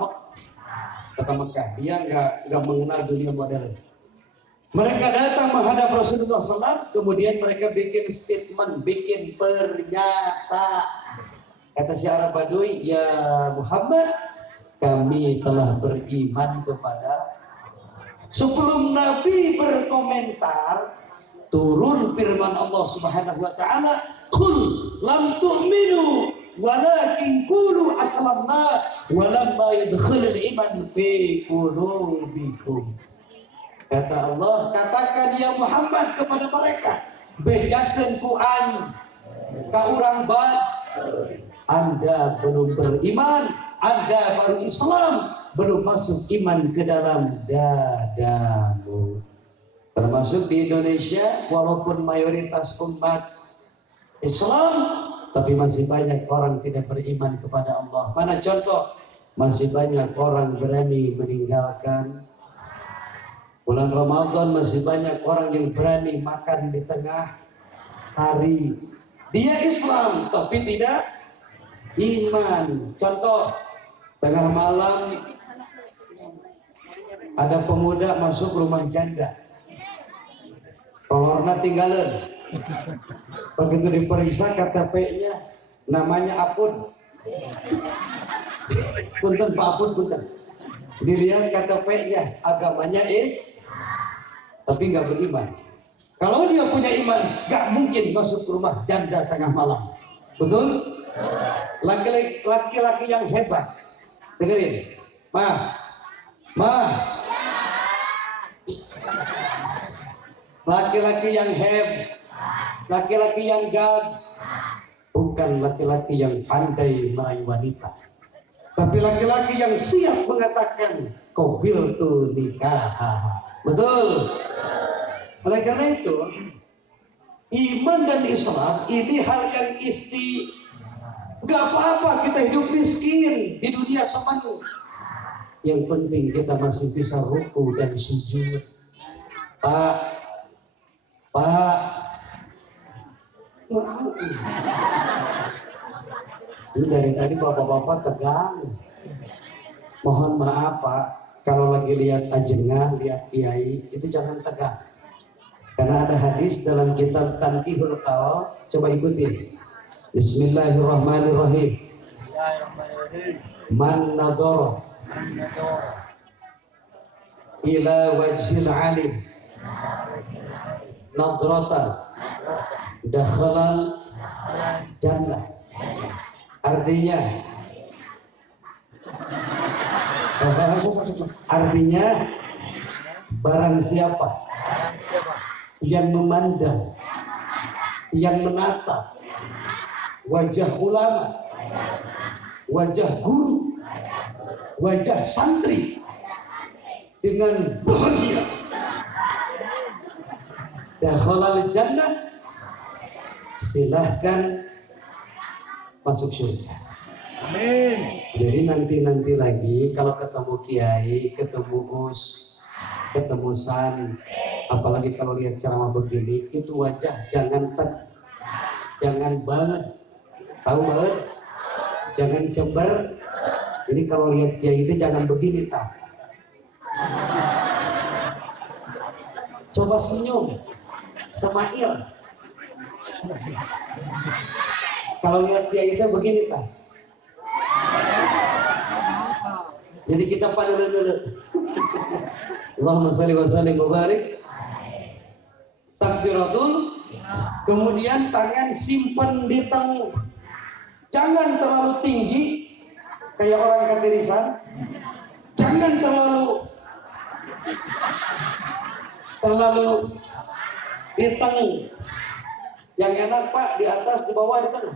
Mekah. Dia nggak mengenal dunia modern. Mereka datang menghadap Rasulullah SAW, kemudian mereka bikin statement, bikin pernyataan. Kata si Arab Badui, ya Muhammad, kami telah beriman kepada. Sebelum Nabi berkomentar, turun firman Allah Subhanahu wa taala, "Qul lam tu'minu walakin qulu aslamna walamma yadkhulul iman fi qulubikum." Kata Allah, katakan ya Muhammad kepada mereka, bejakeun ku ka urang Anda belum beriman, Anda baru Islam, belum masuk iman ke dalam dadamu. Termasuk di Indonesia, walaupun mayoritas umat Islam, tapi masih banyak orang tidak beriman kepada Allah. Mana contoh? Masih banyak orang berani meninggalkan bulan Ramadan, masih banyak orang yang berani makan di tengah hari. Dia Islam, tapi tidak iman. Contoh, tengah malam ada pemuda masuk rumah janda. Kolorna tinggalan. Begitu diperiksa KTP-nya, namanya Apun. Punten Pak Apun, punten. Dilihat KTP-nya, agamanya tapi nggak beriman. Kalau dia punya iman, nggak mungkin masuk ke rumah janda tengah malam. Betul? Laki-laki yang hebat. Dengerin, Ma. Laki-laki yang laki-laki yang gag, bukan laki-laki yang pandai meraih wanita, tapi laki-laki yang siap mengatakan qabiltu nikah. Betul? Oleh karena itu, iman dan Islam ini hal yang gak apa-apa kita hidup miskin di dunia semanu. Yang penting kita masih bisa ruku dan sujud. Pak, ini dari tadi bapak-bapak tegang. Mohon maaf Pak, kalau lagi lihat ajengan, lihat kiai, itu jangan tegang. Karena ada hadis dalam kitab Tanqihul Qaul, coba ikuti. Bismillahirrahmanirrahim. Man nadara ila wajhil alim nadratan dakhalal jannah. Artinya barang siapa yang memandang, yang menatap wajah ulama, wajah guru, wajah santri dengan bahagia, dakhalal jannah, silahkan masuk surga. Amin. Jadi nanti lagi kalau ketemu kiai, ketemu gus, ketemu san, apalagi kalau lihat ceramah begini, itu wajah jangan banget, tahu banget, jangan cember. Jadi kalau lihat kiai itu jangan begini, tak Coba senyum, smile. Kalau lihat dia itu begini Pak. Jadi kita pada dulu. Allahumma shalli wa sallim wa barik. Takbiratul. Kemudian tangan simpan di tengah. Jangan terlalu tinggi kayak orang ketirisan. Jangan terlalu di tengah. Yang enak Pak di atas, di bawah, di tengah.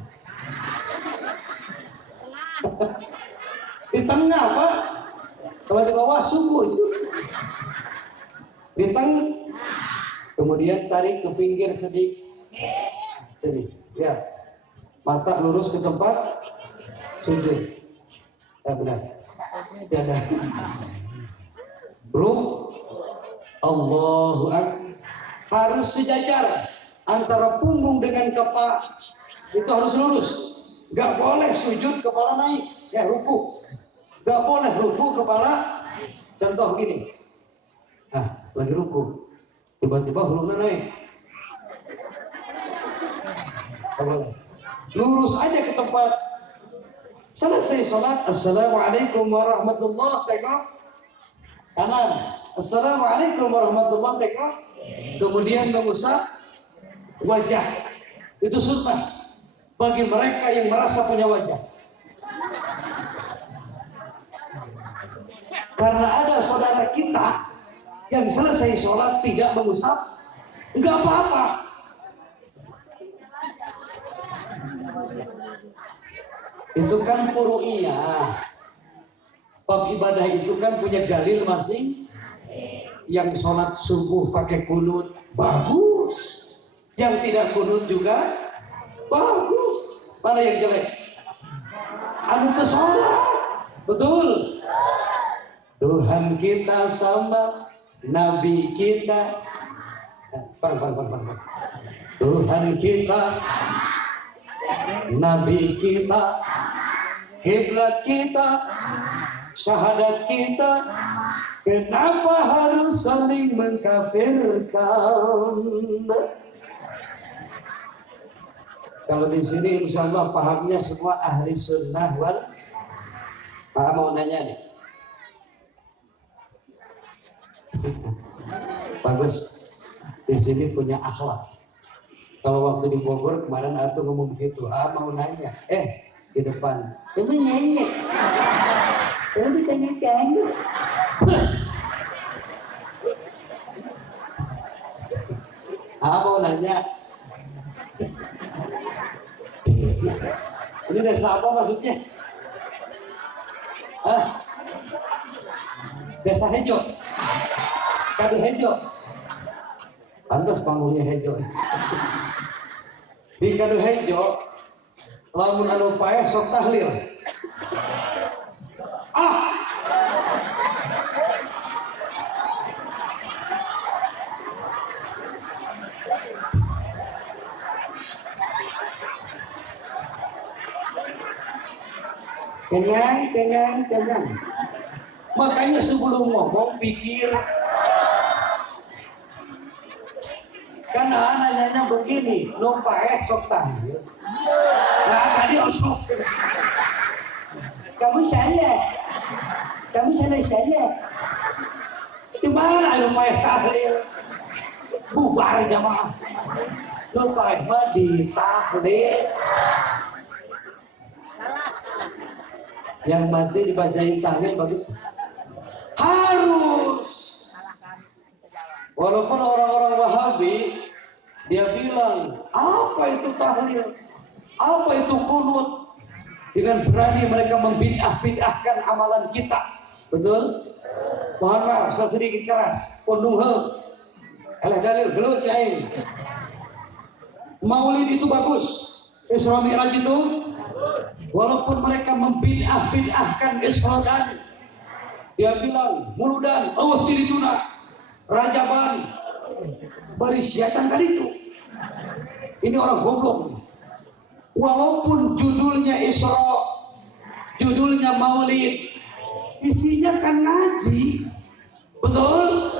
Di tengah Pak. Kalau di bawah subuh. Di tengah. Kemudian tarik ke pinggir sedikit. Jadi, ya. Mata lurus ke tempat sujud. Benar. Dada. Bro. Allahu Akbar. Harus sejajar antara punggung dengan kepala. Itu harus lurus. Gak boleh sujud kepala naik. Ya, ruku. Gak boleh ruku kepala. Contoh gini. Nah, lagi ruku. Tiba-tiba hulunya naik. Gak boleh. Lurus aja ke tempat. Selesai sholat. Assalamualaikum warahmatullahi wabarakatuh. Kanan. Assalamualaikum warahmatullahi wabarakatuh. Kemudian mengusap wajah. Itu sunnah bagi mereka yang merasa punya wajah. Karena ada saudara kita yang selesai sholat tidak mengusap, nggak apa-apa. Itu kan furu'iyah. Bab ibadah itu kan punya dalil masing. Yang sholat subuh pakai kunut bagus, yang tidak kunut juga bagus. Mana yang jelek? Anu ke sholat, betul. Tuhan kita sama Nabi kita. Tuhan kita, Nabi kita, kiblat kita, syahadat kita. Kenapa harus saling mengkafirkan? Kalau di sini insya Allah pahamnya semua ahli sunnah wal. Pak mau nanya nih. Bagus. Di sini punya akhlak. Kalau waktu di Bogor kemarin Atu ngomong begitu. Mau nanya. Di depan. Kamu nyanyi. Kamu ditanya-tanya. Mau nanya. Ini desa apa maksudnya? Desa Hejo. Kadu Hejo. Pantas panggungnya Hejo. Di Kadu Hejo, lamun anu paeh sok tahlil. Tenang. Makanya sebelum ngomong pikir. Karena nanyanya begini, numpah sok tahlil. Nah, tadi osok. Kamu salah. Di mana numpah tahlil? Bubar jamaah. Numpah mah di tahlil. Yang mati dibacain tahlil bagus. Harus. Walaupun orang-orang Wahabi dia bilang, apa itu tahlil? Apa itu kunut? Dengan berani mereka membid'ah-bid'ahkan amalan kita. Betul? Mohon maaf, saya sedikit keras. Pondung elah dalil gelut yain. Maulid itu bagus. Isra Mi'raj itu walaupun mereka membid'ah-bid'ahkan Isra dan dia bilang muludan Allah tirituna Rajaban berisiacan kan itu. Ini orang goblok. Walaupun judulnya Isra, judulnya Maulid, isinya kan ngaji. Betul?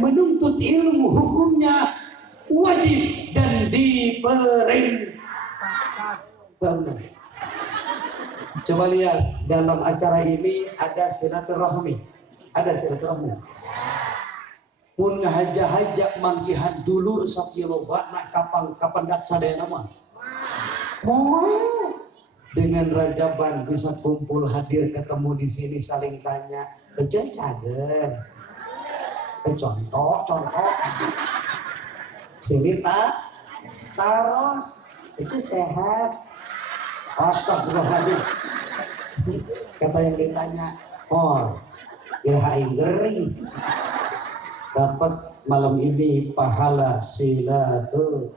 Menuntut ilmu hukumnya wajib dan diperintahkan. Coba lihat dalam acara ini ada silaturahmi, Mun ngahaja-haja manggihan dulur sakiloba nak kapan dak sadaya nama. Mau dengan Rajaban bisa kumpul hadir ketemu di sini saling tanya, "Ejen cager." Contoh. Sini tak taros, itu sehat. Astagfirullahaladzim. Kata yang ditanya, "Oh, ilhain gering." Dapat malam ini pahala silaturahmi.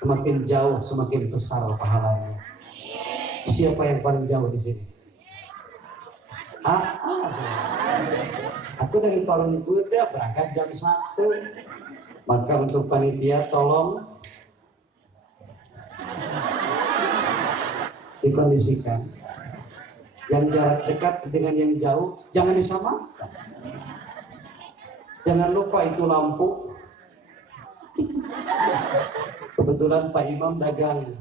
Semakin jauh, semakin besar pahalanya. Siapa yang paling jauh di sini? Aku dari Parung Kuda berangkat jam 1. Maka untuk panitia tolong dikondisikan. Yang jarak dekat dengan yang jauh jangan disamakan. Jangan lupa itu lampu. Kebetulan Pak Imam dagang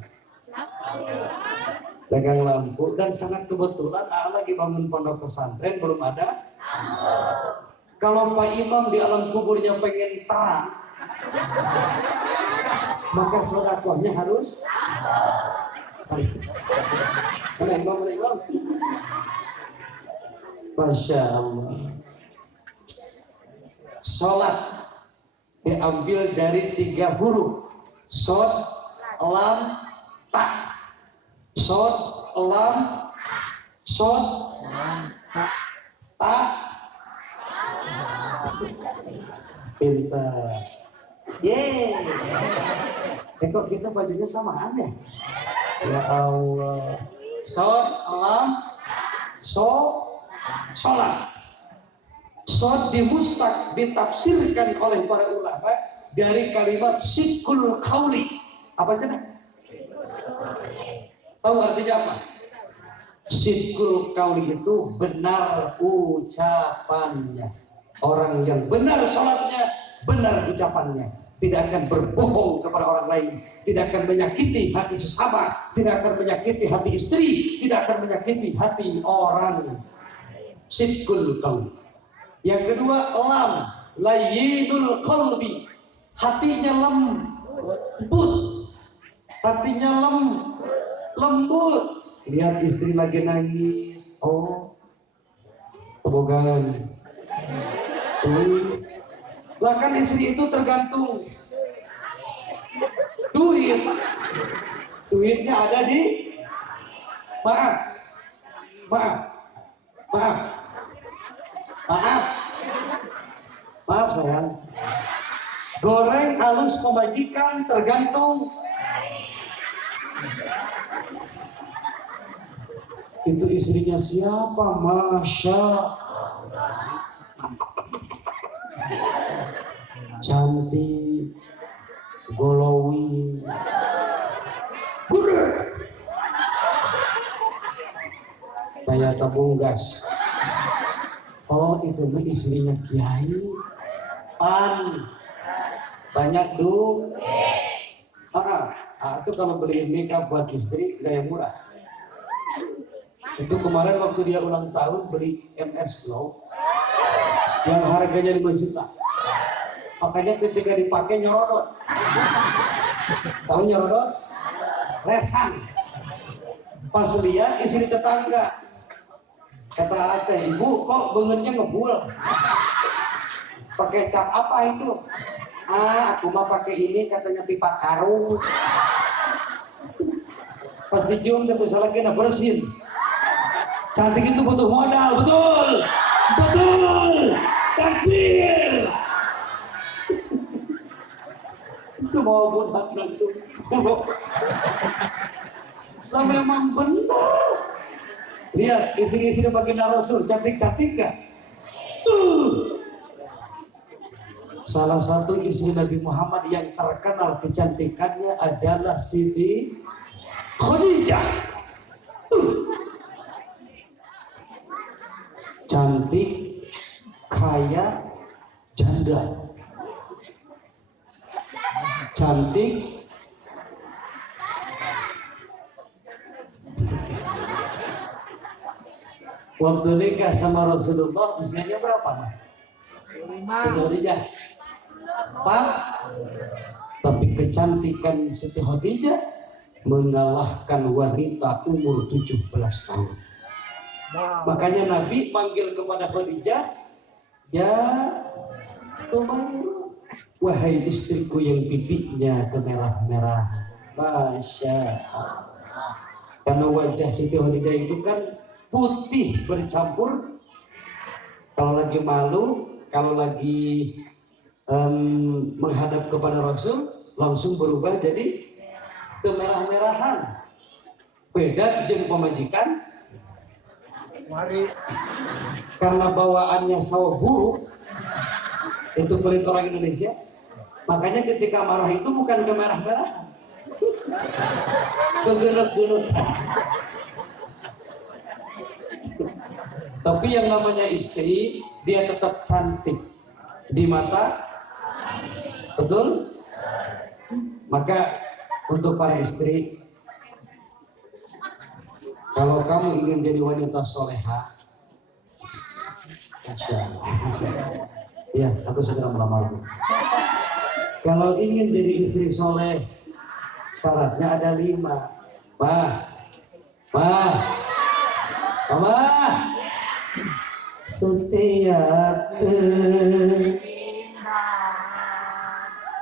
lampu dan sangat kebetulan lagi bangun pondok pesantren belum ada. Kalau Pak Imam di alam kuburnya pengen terang, maka sedekahnya harus Imam. Masya Allah. Sholat diambil dari 3 huruf. Sod, lam, ta. Sod, lam, sod, ta. Pintar. Yeay. Kok kita bajunya samaan ya? Ya Allah. Sod, lam, sholat. Sod ditafsirkan oleh para ulama dari kalimat sikul kauli. Apa aja? Tahu artinya apa? Sikul kauli itu benar ucapannya. Orang yang benar sholatnya, benar ucapannya. Tidak akan berbohong kepada orang lain, tidak akan menyakiti hati sesama, tidak akan menyakiti hati istri, tidak akan menyakiti hati orang. Sikul kauli. Yang kedua, lam, layyinul qalbi. Hatinya lembut. Lembut. Lihat istri lagi nangis. Oh, tebogan. Lah kan istri itu tergantung duit. Duitnya ada di maaf sayang. Goreng halus pembajikan tergantung. Itu istrinya siapa? Masya cantik, glowing, gede, kayak tabung gas. Oh, itu mah istrinya kiai. Pan banyak duit. Itu kalau beli makeup buat istri gaya murah. Itu kemarin waktu dia ulang tahun beli MS Glow yang harganya 5 juta. Makanya ketika dipakai nyorodot. Tahu nyorodot? Lesan. Pas lihat istri tetangga. Kata ate, "Ibu kok bengennya ngebul? Pakai cap apa itu?" Aku mah pakai ini katanya pipa karung. Pas dicium terus lagi bersin. Cantik itu butuh modal, betul. Takbir. Itu mau budak itu. Lah memang benar. Lihat istri-istri baginda Rasul cantik-cantik gak? Salah satu istri Nabi Muhammad yang terkenal kecantikannya adalah Siti Khadijah. Cantik, kaya, janda, cantik, waktu nikah sama Rasulullah usianya berapa, Pak? 5. Khadijah, Pak. Tapi kecantikan Siti Khadijah mengalahkan wanita umur 17 tahun. Makanya Nabi panggil kepada Khadijah, ya Umair, wahai istriku yang pipinya kemerah-merah. Masya Allah. Karena wajah Siti Khadijah itu kan putih bercampur. Kalau lagi malu, kalau lagi menghadap kepada Rasul, langsung berubah jadi kemerah-merahan. Beda jeung pemajikan. Mari. Karena bawaannya sawah buruk, itu kulit orang Indonesia. Makanya ketika marah itu bukan kemerah-merahan, kegelut-gelutan. Tapi yang namanya istri, dia tetap cantik di mata, betul? Maka untuk para istri, kalau kamu ingin jadi wanita soleha, Masya Allah. Ya, aku segera melamar. Kalau ingin jadi istri soleh, syaratnya ada 5. Mama, setiap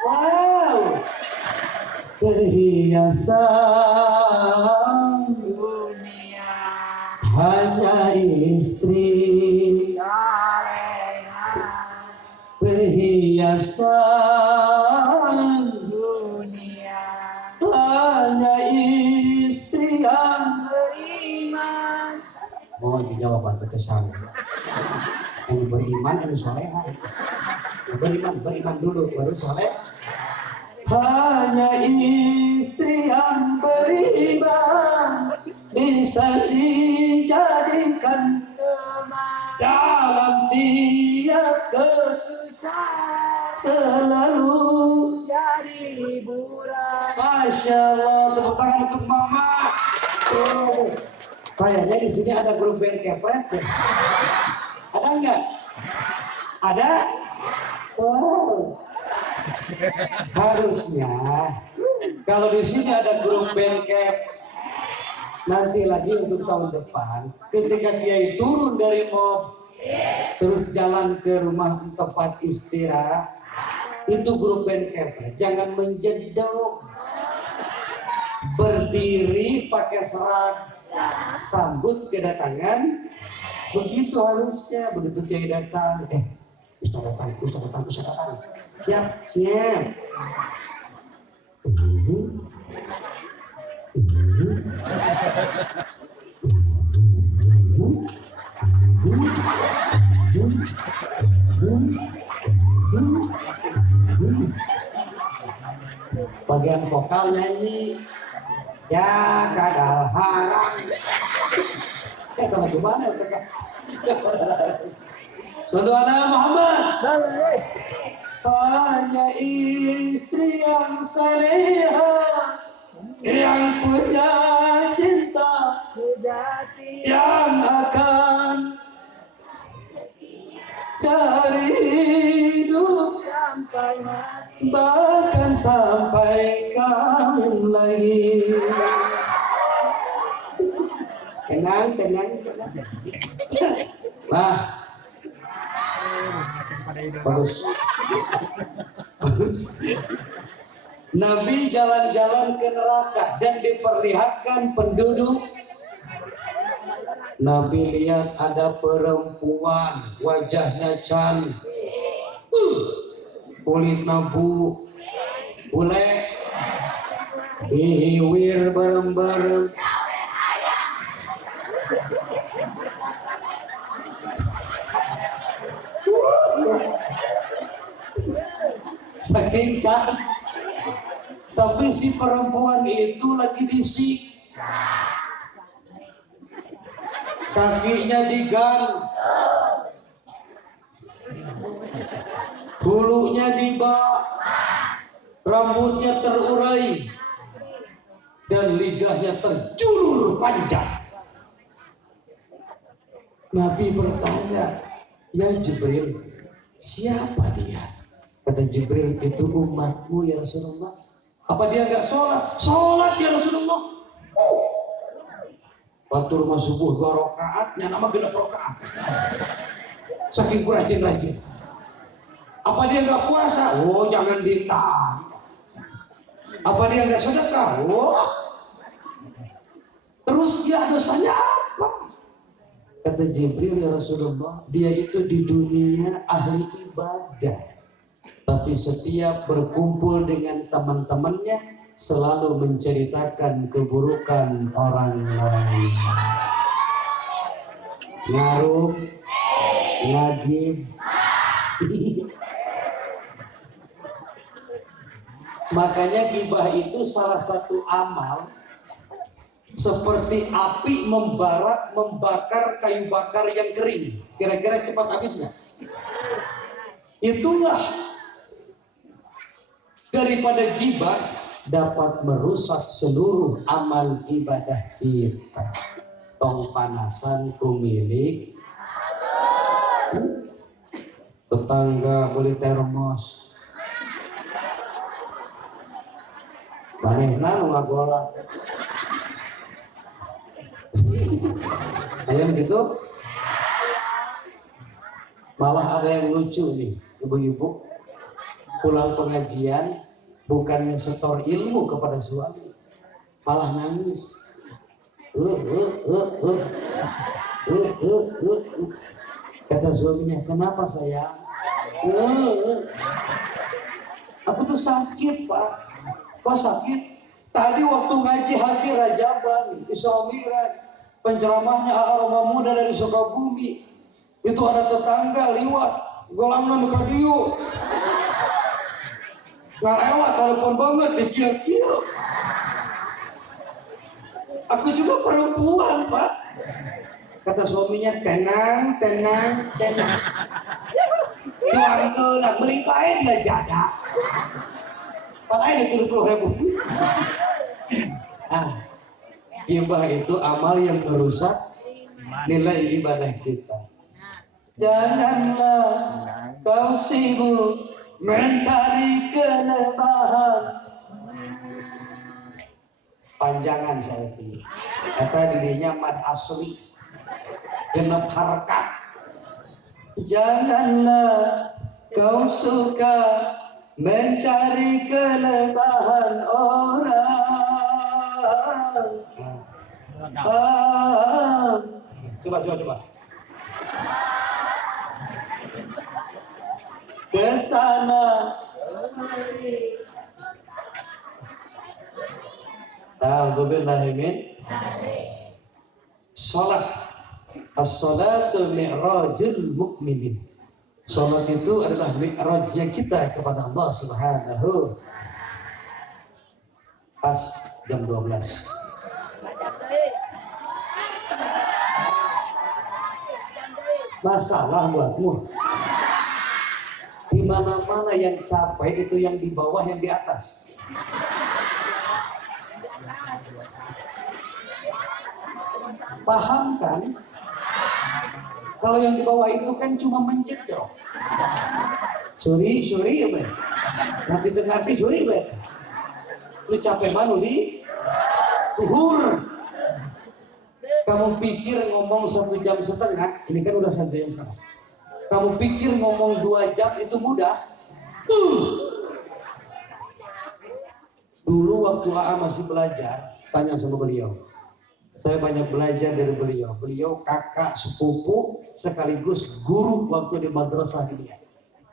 wow, perhiasan Dunia hanya istri, perhiasan dunia hanya istri yang beriman. mau jawaban kekesan yang beriman yang soleha. Beriman dulu baru soleh. Hanya istri yang beriman bisa dijadikan dalam tiap kesusahan, selalu Jadi hiburan. Masya Allah, tepuk tangan untuk mama. Oh, kayaknya di sini ada grup band kepret ya. Ada enggak? Ada? Wow. Harusnya kalau di sini ada grup band cap, nanti lagi untuk tahun depan, ketika dia turun dari mobil terus jalan ke rumah tempat istirahat, itu grup band cap, jangan menjedok, berdiri pakai serat, sambut kedatangan, begitu harusnya. Begitu Kiai datang, Ustaz datang, siap. Bagian vokal nyanyi, ya kadal haram. Kata lagu mana ya? Saudara Muhammad. Saleh. Hanya istri yang saleha, yang punya cinta Sejati yang akan dari hidup sampai mati. bahkan sampai kawin lagi. Tenang. Wah, bagus. Nabi jalan-jalan ke neraka dan diperlihatkan penduduk. Nabi lihat ada perempuan, wajahnya cantik, kulit nabu, bule, hiwir bareng-bareng. Saking cantik, tapi si perempuan itu lagi disik, kakinya digang, bulunya dibak, rambutnya terurai, dan lidahnya terjulur panjang. Nabi bertanya, ya Jibril, siapa dia? Kata Jibril, itu umatmu ya Rasulullah. Apa dia nggak sholat? Sholat ya Rasulullah. Waktu rumah subuh 2 rakaatnya nama genap rakaat. Saking rajin-rajin. Apa dia nggak puasa? Oh, jangan ditanya. Apa dia nggak sedekah? Oh. Terus dia dosanya apa? Kata Jibril, ya Rasulullah, dia itu di dunia ahli ibadah, tapi setiap berkumpul dengan teman-temannya selalu menceritakan keburukan orang lain. Ngaruh, ngagib. Makanya gibah itu salah satu amal seperti api membakar kayu bakar yang kering. Kira-kira cepat habis nggak? Itulah daripada gibah dapat merusak seluruh amal ibadah kita. Tong panasan kumilik, tetangga beli termos, manehna nu ngagola. Ayo gitu. Malah ada yang lucu nih, ibu-ibu pulang pengajian bukannya setor ilmu kepada suami, malah nangis. Kata suaminya, kenapa sayang? Aku tuh sakit, Pak. Kok sakit? Tadi waktu ngaji hati Rajaban, Isra Mi'raj, penceramahnya Aroma Muda dari Sukabumi, itu ada tetangga liwat, golamna nu kadieu. Nggak lewat, telepon banget, dikil-kil. Aku juga perempuan, Pak. Kata suaminya, tenang. Tuang nak beli kain nggak jaga. Pakai di 30.000. Gibah itu amal yang merusak nilai ibadah kita. Janganlah kau sibuk mencari kelemahan. Panjangan saya pilih. Kata dirinya mad asli, genep harkat. Janganlah kau suka mencari kelemahan orang. Coba. Kesana. Alhamdulillah. Salat. As-salatu mi'rajul mukminin. Salat itu adalah mi'rajnya kita kepada Allah Subhanahu. Pas jam 12. Masalah buatmu. Di mana-mana yang capek itu yang di bawah, yang di atas. Paham kan? Kalau yang di bawah itu kan cuma menjedok. Suri ya ben. Nanti ngerti suri ben. Lu capek mana di? Uhur. Kamu pikir ngomong 1,5 jam, ini kan udah 1 jam setengah. Kamu pikir ngomong 2 jam itu mudah? Dulu waktu AA masih belajar, tanya sama beliau. Saya banyak belajar dari beliau. Beliau kakak sepupu sekaligus guru waktu di madrasah ini.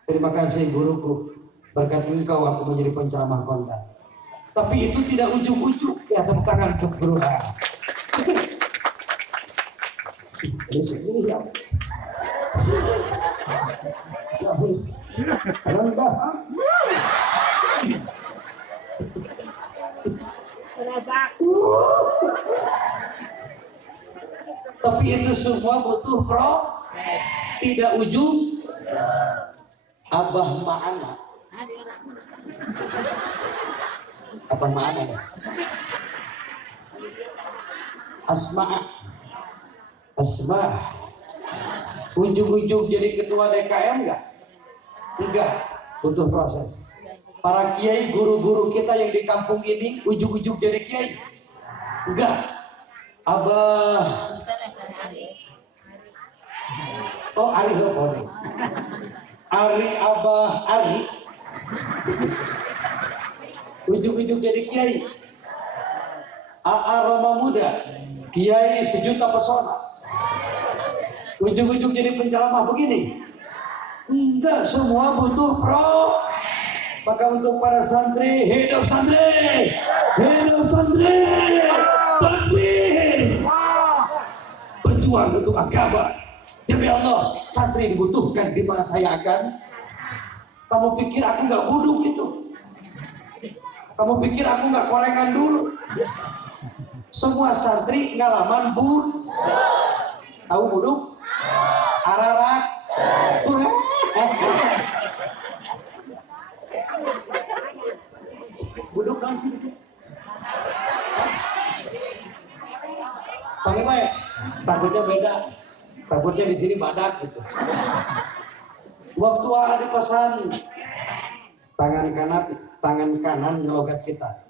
Terima kasih guruku. Berkat engkau aku menjadi penceramah kondang. Tapi itu tidak ujung-ujung. Ya, tepuk tangan untuk guru saya. Ini ya. Tapi itu semua butuh tidak ujung. Abah Ma'ana. Abah Ma'ana ya? Asma. Ujung-ujung jadi ketua DKM enggak? Enggak, butuh proses. Para kiai, guru-guru kita yang di kampung ini ujung-ujung jadi kiai? Enggak. Abah. Oh, Ari boleh. Ari Abah Ari. Ujung-ujung jadi kiai. AA Roma Muda, kiai sejuta pesona. Ujung-ujung jadi penceramah begini. Enggak, semua butuh pro. Maka untuk para santri, hidup santri, hidup santri, takbir, berjuang untuk agama. Demi Allah, santri dibutuhkan di mana saya akan. Kamu pikir aku nggak buduk itu? Kamu pikir aku nggak korekan dulu? Semua santri ngalaman bud. Tahu buduk? Ararak. Buduk kan sih dikit. Sampai baik. Takutnya beda. Takutnya di sini badak gitu. Waktu ada pesan tangan kanan logat kita.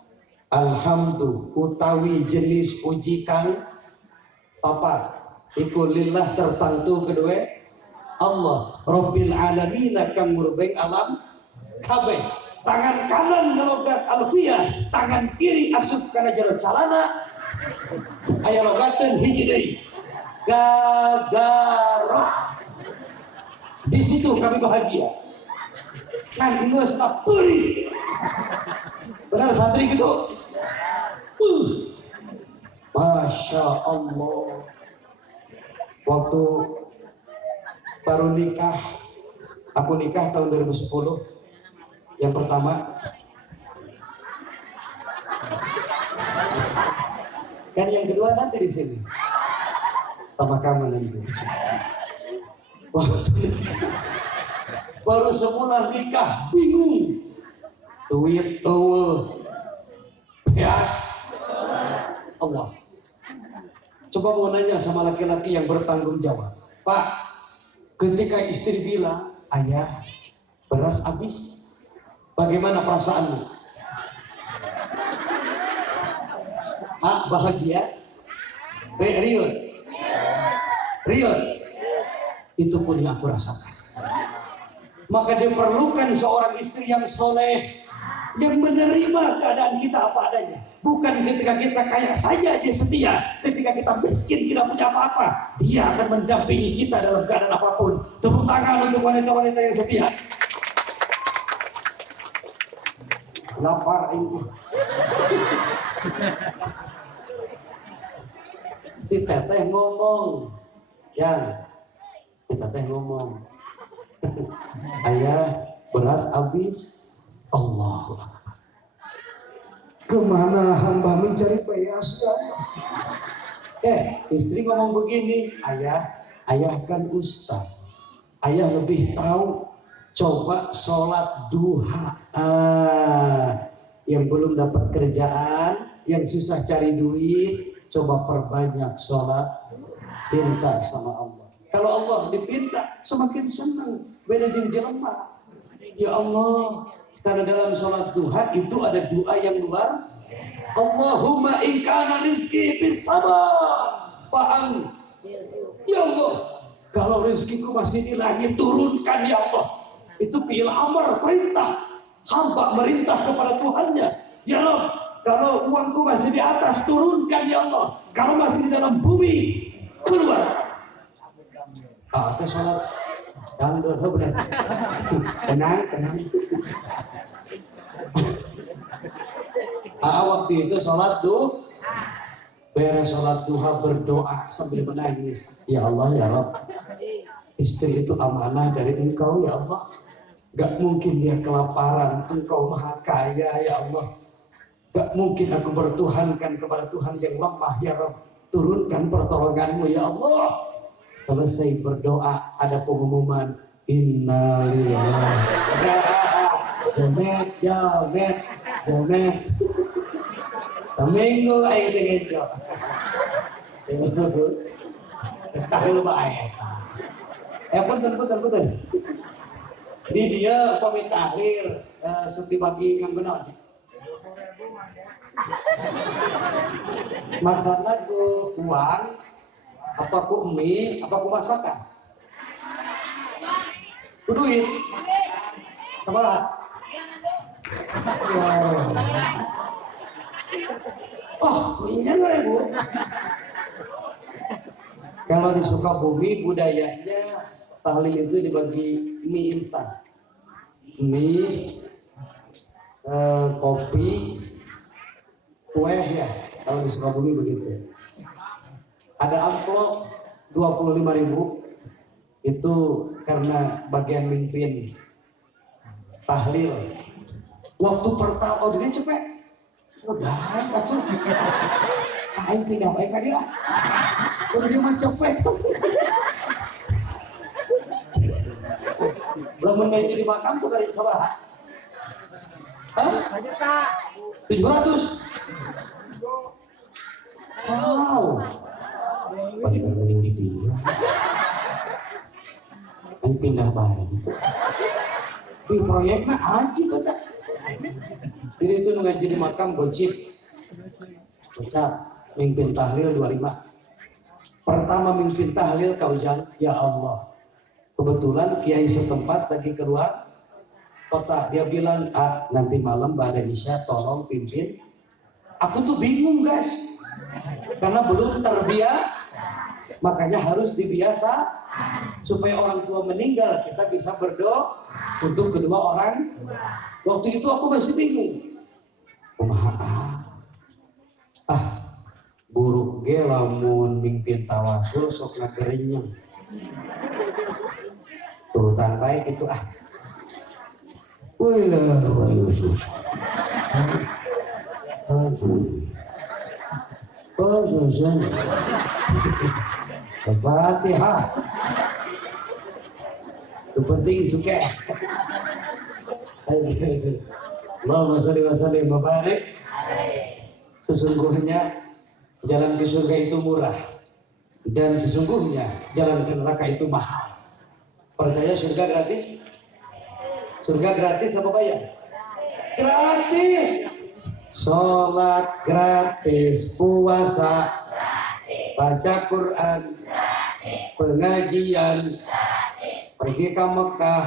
Alhamdulillah utawi jenis puji kang papa iku lillah tertentu kedua Allah Rabbil alamin kang murbeng alam kabeh. Tangan kanan logat alfiyah, tangan kiri asup kana jero calana. Aya logateun hiji deui. Gagaro. Di situ kami bahagia. Kan geus tapuri. Benar santri gitu. Masya Allah. Waktu baru nikah, aku nikah tahun 2010. Yang pertama, kan yang kedua nanti di sini sama kamu nanti. Waktu baru semula nikah bingung, duit bias Allah. Coba mau nanya sama laki-laki yang bertanggung jawab, Pak, ketika istri bilang, ayah beras habis, bagaimana perasaanmu? A. Bahagia. B. Riot. Itu pun yang aku rasakan. Maka diperlukan seorang istri yang soleh, yang menerima keadaan kita apa adanya. Bukan ketika kita kaya saja dia setia, ketika kita miskin tidak punya apa-apa, dia akan mendampingi kita dalam keadaan apapun. Tepuk tangan untuk wanita-wanita yang setia. Lapar ini. Si teteh ngomong, Jan, si teteh ngomong, ayah beras habis, Allahu Akbar. Kemana hamba mencari beras? Istri ngomong begini, ayah kan ustaz, ayah lebih tahu. Coba sholat duha. Yang belum dapat kerjaan, yang susah cari duit, coba perbanyak sholat, minta sama Allah. Kalau Allah dipinta, semakin senang. Beda jeung jelema. Ya Allah, karena dalam sholat duha itu ada doa yang luar. Allahumma in kana rizki bis sabar fa'an. Ya Allah, kalau rizkiku masih di langit, turunkan ya Allah. Itu fi'il amr, perintah. Hamba merintah kepada Tuhannya. Ya Allah, kalau uangku masih di atas, turunkan ya Allah. Kalau masih di dalam bumi, keluar. Itu sholat yang benar. Tenang. Waktu itu sholat tuh beres sholat duha berdoa sambil menangis. Ya Allah, ya Rabb, istri itu amanah dari Engkau ya Allah. Gak mungkin dia kelaparan, Engkau maha kaya ya Allah. Gak mungkin aku bertuhankan kepada Tuhan yang lemah ya Rabb. Turunkan pertolonganmu ya Allah. Selesai berdoa, ada pengumuman, Innalillahi. Jomet. Seminggu aing begitu. Tahu bae. Punten. Di dia pamit akhir seperti bagi yang benar sih. Maksudnya ku uang, apa ku mie, apa ku masakan? Ku duit. Sabarah. Oh, minyak bu. Kalau di Sukabumi budayanya tahlil itu dibagi mie instan, mie, kopi, kue ya. Kalau di Sukabumi begitu. Ada amplop 25.000 itu karena bagian mimpin tahlil. Waktu pertama auditnya cepet. Udah, atuh. Aing pindah baik ka dia. Udah dia mah cepet. Belum mengaji di makam sudah sabaraha? Hah? 700. Wow. Pada mending di dia. Aing pindah baik. Di proyeknya aja kata. Jadi itu ngaji di makam gojib. Ucap mimpin tahlil 25. Pertama mimpin tahlil kaujang, ya Allah. Kebetulan kiai setempat lagi keluar kota. Dia bilang, nanti malam pada Isya tolong pimpin. Aku tuh bingung guys. Karena belum terbiasa. Makanya harus dibiasa supaya orang tua meninggal kita bisa berdoa untuk kedua orang. Waktu itu aku masih bingung. Buruk ge lamun mimpin tawasul sok ngagerinyeng. Turutan baik itu Wah Yesus. Susah. Al-Fatihah. Itu penting sukses. Allahumma sholli wa sallim wa barik. Sesungguhnya jalan ke surga itu murah dan sesungguhnya jalan ke neraka itu mahal. Percaya surga gratis? Surga gratis apa bayar? Gratis. Sholat gratis, puasa gratis, baca Quran gratis, pengajian gratis, pergi ke Mekah.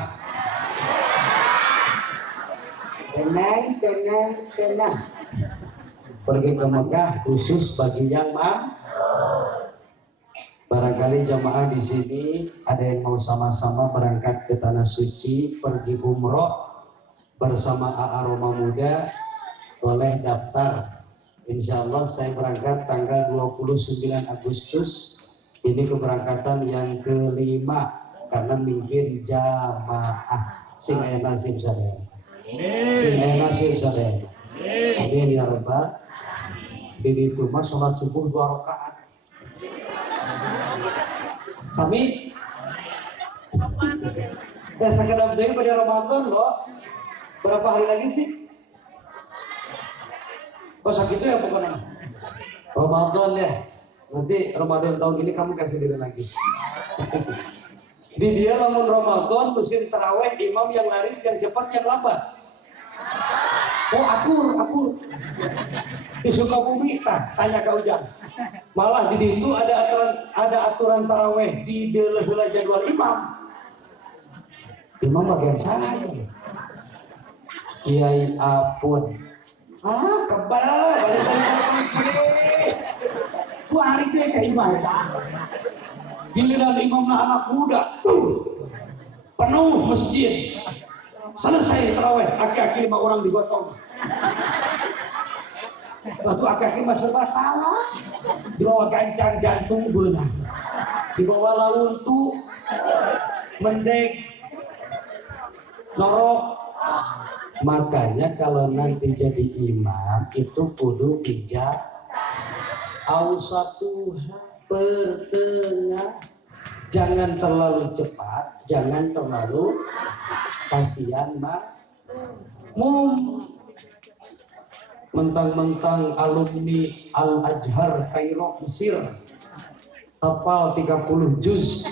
Tenang. Pergi ke Mekah khusus bagi yang mampu. Barangkali jamaah di sini ada yang mau sama-sama berangkat ke tanah suci, pergi umroh bersama AA Roma Muda, boleh daftar. Insya Allah saya berangkat tanggal 29 Agustus. Ini keberangkatan yang kelima karena mimpin jamaah. Sing aya nasib sadaya. Sing aya nasib sadaya. Amin ya rabbal. Di itu mah sholat subuh 2 rakaat. Sami. Ya sekedar jadi pada Ramadan loh. Berapa hari lagi sih? Oh segitu ya pokoknya. Ramadan ya. Nanti Ramadan tahun ini kamu kasih diri lagi. Di dia lamun Ramadan musim taraweh imam yang laris, yang cepat, yang lambat. Oh akur. Di Sukabumi tanya ke Ujang. Malah di itu ada aturan taraweh di heula jadwal imam. Imam bagian saya. Kiai apun. Kebal. Dua hari dia ke imam. Giliran imam anak muda. Penuh masjid. Selesai taraweh, aki-aki 5 orang digotong. Waktu aki-aki masalah, dibawa gancang jantung beunang, dibawa launtu, mendek, norok. Makanya kalau nanti jadi imam itu kudu bijak. Ausatuha pertengah Jangan terlalu cepat, jangan terlalu kasihan mentang-mentang alumni Al-Azhar Kairo Mesir hafal 30 juz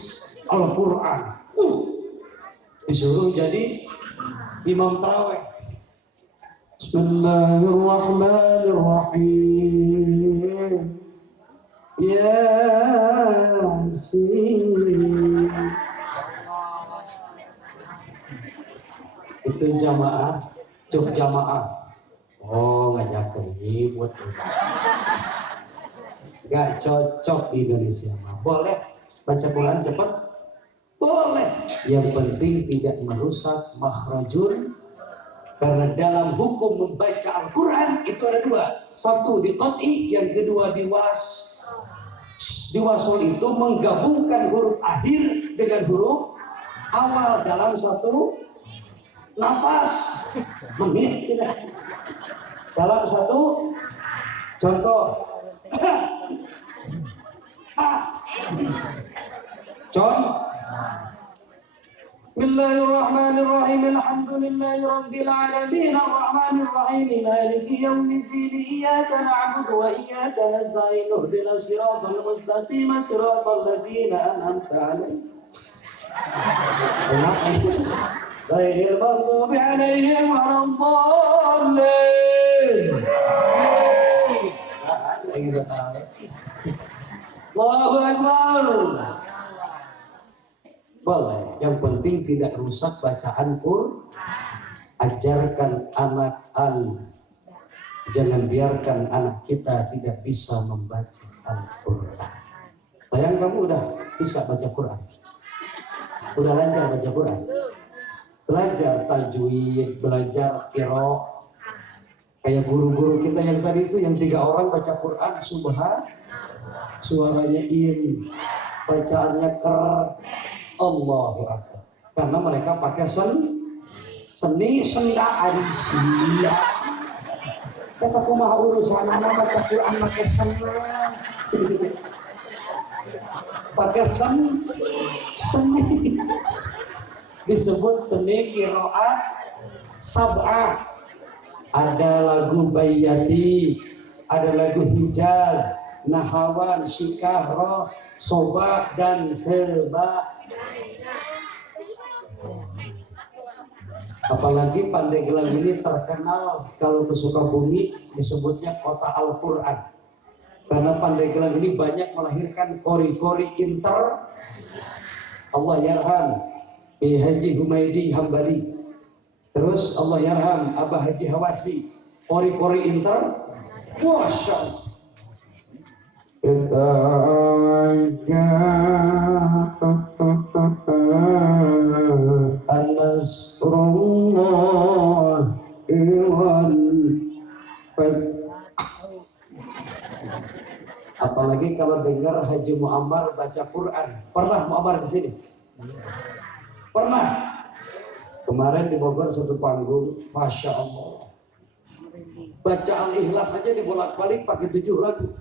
Al-Quran disuruh jadi imam tarawih. Bismillahirrahmanirrahim. Yasin. Itu jamaah, cuk jamaah. Oh, ngajak ribut. Gak cocok di Indonesia. Boleh baca Quran cepat? Boleh. Yang penting tidak merusak makhrajun. Karena dalam hukum membaca Al-Quran itu ada dua. Satu di qat'i, yang kedua di was. Di wasol itu menggabungkan huruf akhir dengan huruf awal dalam satu nafas. Menit tidak. Dalam satu contoh. Bismillahirrahmanirrahim. Alhamdulillahirabbil alamin arrahmanir rahim maliki yaumiddin iyyaka na'budu wa iyyaka nasta'in ihdinas siratal mustaqim siratal ladzina an'amta 'alaihim ghairil maghdubi 'alaihim waladdallin. Allahu Akbar. Boleh, yang penting tidak rusak bacaan Quran. Ajarkan anak jangan biarkan anak kita tidak bisa membaca Al-Quran. Sayang, kamu udah bisa baca Quran? Udah lancar baca Quran? Belajar tajwid, belajar qiraah. Kayak guru-guru kita yang tadi itu, yang 3 orang baca Quran subhan, suaranya in, bacaannya ker. Allahu Akbar. Karena mereka pakai seni sendaan sia. Kata kumaha urusan anak baca Quran pakai seni. Pakai seni. Disebut seni qiraat sab'ah. Ada lagu Bayyati, ada lagu Hijaz, Nahawan, Syikah, Ros, Soba, dan Seba. Apalagi Pandeglang ini terkenal kalau ke Sukabumi disebutnya kota Al-Quran. Karena Pandeglang ini banyak melahirkan kori-kori inter. Allah yarham Haji Humaydi Hambali. Terus Allah yarham Abah Haji Hawasi, kori-kori inter. Masya Allah. Apalagi kalau dengar Haji Muammar baca Quran. Pernah Muammar di sini? Pernah. Kemarin di Bogor satu panggung, Masya Allah. Baca Al-Ikhlas aja dibolak-balik pakai 7 lagu.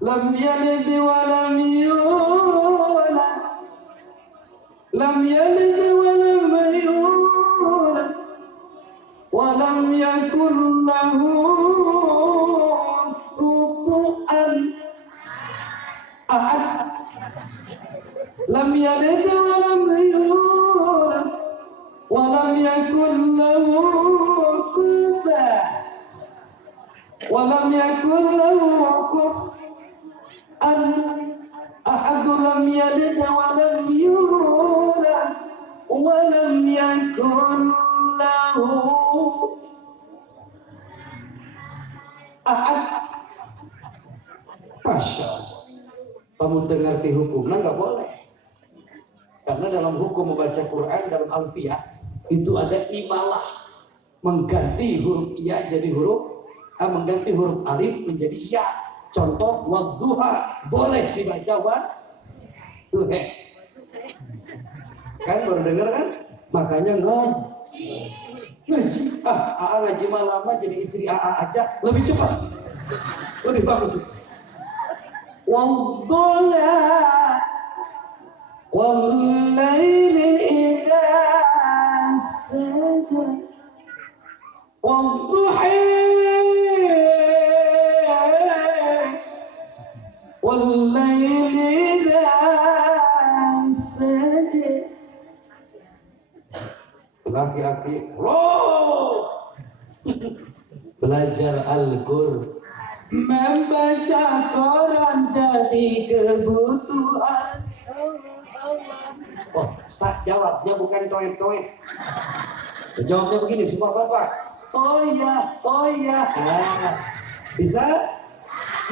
Lam yalid wa lam yulad, lam yalid wa lam yulad, wa lam yakul lahu kufuwan ahad. Lam yalid wa lam yulad, wa lam yakul lahu kufuwan, wa lam yakul lahu kufuwan ahad. Lam yalid wa lam yulad, wa lam yakul lahu ahad. Masya Allah. Kamu dengar di hukumnya nggak boleh. Karena dalam hukum membaca Quran dalam Alfiyah itu ada imalah, mengganti huruf iya jadi huruf mengganti huruf alif menjadi iya. Contoh wadduha boleh dibaca wadduha. Kan baru dengar kan? Makanya ngaji. Ngaji malam jadi istri aja lebih cepat, lebih bagus. Wadduha Wallaili idza saja wadduhi wallaili idza saja. Laki-laki roh belajar Al-Qur'an, membaca Quran jadi kebutuhan. Oh, jawabnya bukan toet-toet. Jawabnya begini, semua bapak. Oh ya, oh ya. Nah, bisa?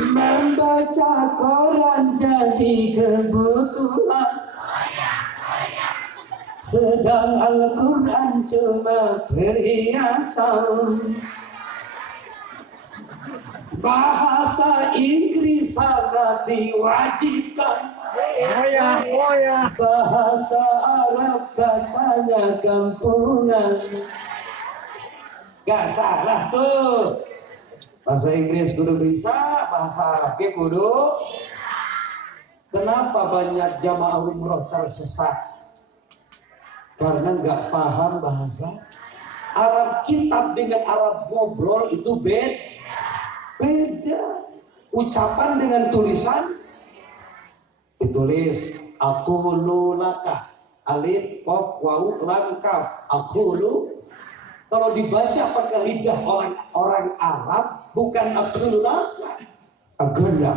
Membaca Quran jadi kebutuhan. Sedang Al-Quran cuma perhiasan. Bahasa Inggris sangat diwajibkan. Oh ya. Bahasa Arab katanya kampungan. Gak salah tuh. Bahasa Inggris kudu bisa, bahasa Arabnya kudu. Kenapa banyak jamaah umroh tersesat? Karena nggak paham bahasa Arab. Kitab dengan Arab ngobrol itu beda. Ucapan dengan tulisan ditulis aqulu laka, alif qaf waw lam kaf, aqulu. Kalau dibaca pakai lidah orang Arab bukan aqulu laka, agenda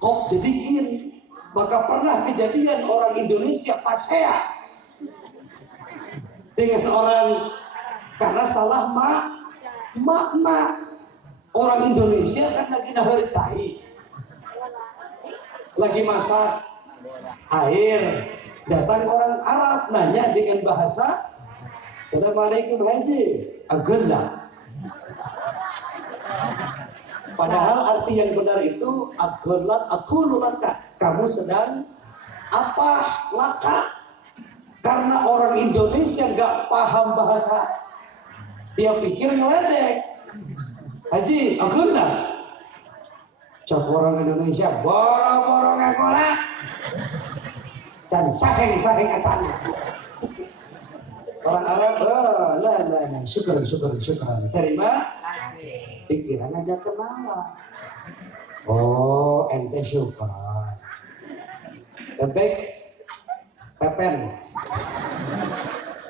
qaf jadi kiri. Maka pernah kejadian orang Indonesia pasea dengan orang karena salah makna. Orang Indonesia kan lagi nahar cai, lagi masak air, datang orang Arab nanya dengan bahasa Assalamualaikum Haji, agenda. Padahal arti yang benar itu agenda, aku laka, kamu sedang apa laka? Karena orang Indonesia nggak paham bahasa, dia pikir ngeledek. Haji, agenda. Cak orang Indonesia, boro-boro ngakola. Dan saheng acan. Orang Arab, lah, syukur. Terima. Pikiran aja kenalan. Oh, ente syukur. Bebek, pepen.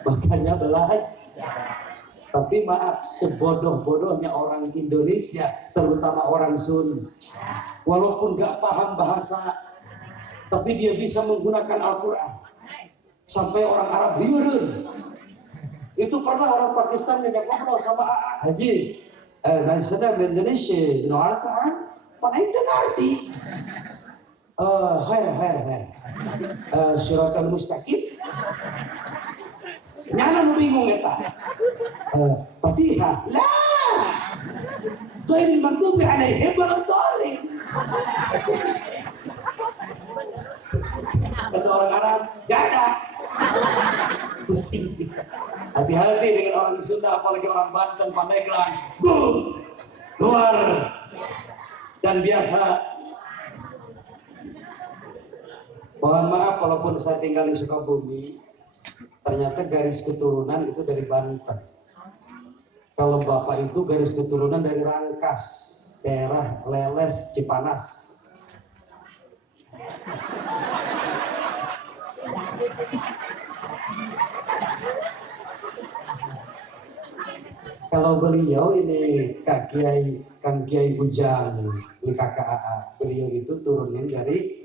Makanya belajar. Tapi maaf, sebodoh-bodohnya orang Indonesia, terutama orang Sun, walaupun gak paham bahasa, tapi dia bisa menggunakan Al-Quran. Sampai orang Arab liurun. Itu pernah orang Pakistan yang ngobrol sama Haji, saya di Indonesia, di Al-Quran, mana itu ngerti? Hai. Suratul Mustaqim. Nyana nu bingung eta. Fatihah. Lah. Ghairil maghdubi alaihim waladdallin. Kata orang Arab, gak ada. Pusing. Hati-hati dengan orang Sunda, apalagi orang Banten, Pandeglang. Boom. Luar. Dan biasa. Mohon maaf walaupun saya tinggal di Sukabumi, ternyata garis keturunan itu dari Banten. Kalau bapak itu garis keturunan dari Rangkas, daerah Leles, Cipanas. Kalau beliau ini Kang Kiai Bujang, ini kakak AA, beliau itu turunin dari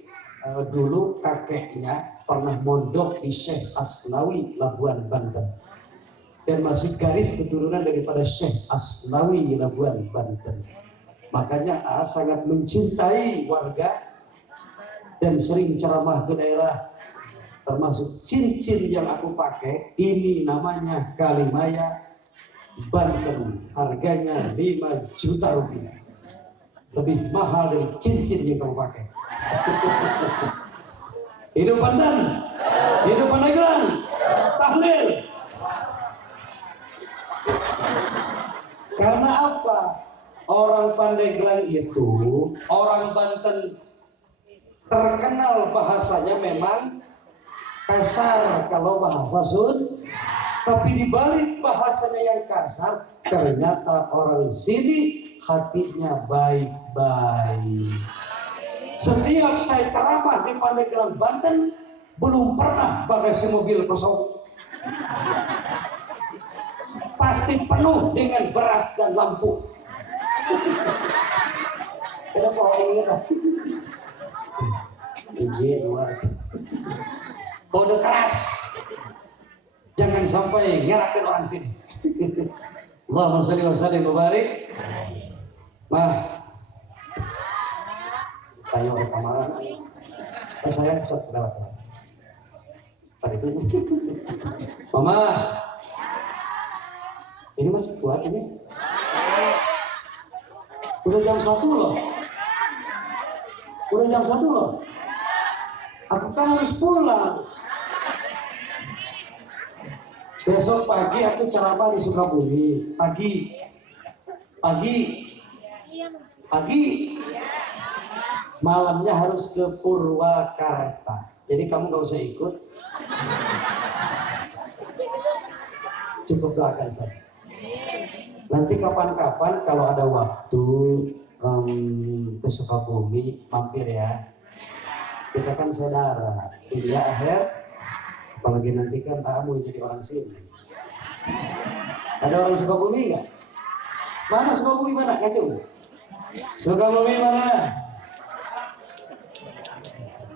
dulu kakeknya pernah mondok di Syekh Asnawi Labuan Banten dan masih garis keturunan daripada Syekh Asnawi Labuan Banten. Makanya A sangat mencintai warga dan sering ceramah ke daerah, termasuk cincin yang aku pakai ini namanya Kalimaya Banten, harganya 5 juta rupiah, lebih mahal dari cincin yang kamu pakai. Hidup Banten, hidup Pandeglang, tahlil. Karena apa? Orang Pandeglang itu, orang Banten terkenal bahasanya memang kasar kalau bahasa Sunda, tapi di balik bahasanya yang kasar ternyata orang sini hatinya baik-baik. Setiap saya ceramah di Pandeglang, Banten, belum pernah bagasi mobil kosong. Pasti penuh dengan beras dan lampu. Kenapa ini? Kode keras, jangan sampai ngerakin orang sini. Allahumma sholli wa sallim wa barik. Mah, tayo ke kamaran. Saya bisa berapa? Tadi itu, Mama, ini masih kuat ini? Udah jam 1 loh. Udah jam 1 loh. Aku kan harus pulang. Besok pagi aku ceramah di Sukabumi. Pagi. Malamnya harus ke Purwakarta. Jadi kamu gak usah ikut. Cukup doakan saja. Nanti kapan-kapan kalau ada waktu ke Sukabumi mampir ya. Kita kan saudara, dunia akhir. Apalagi nanti kan kamu jadi orang sini. Ada orang Sukabumi nggak? Mana Sukabumi mana? Kacau. Sukabumi mana?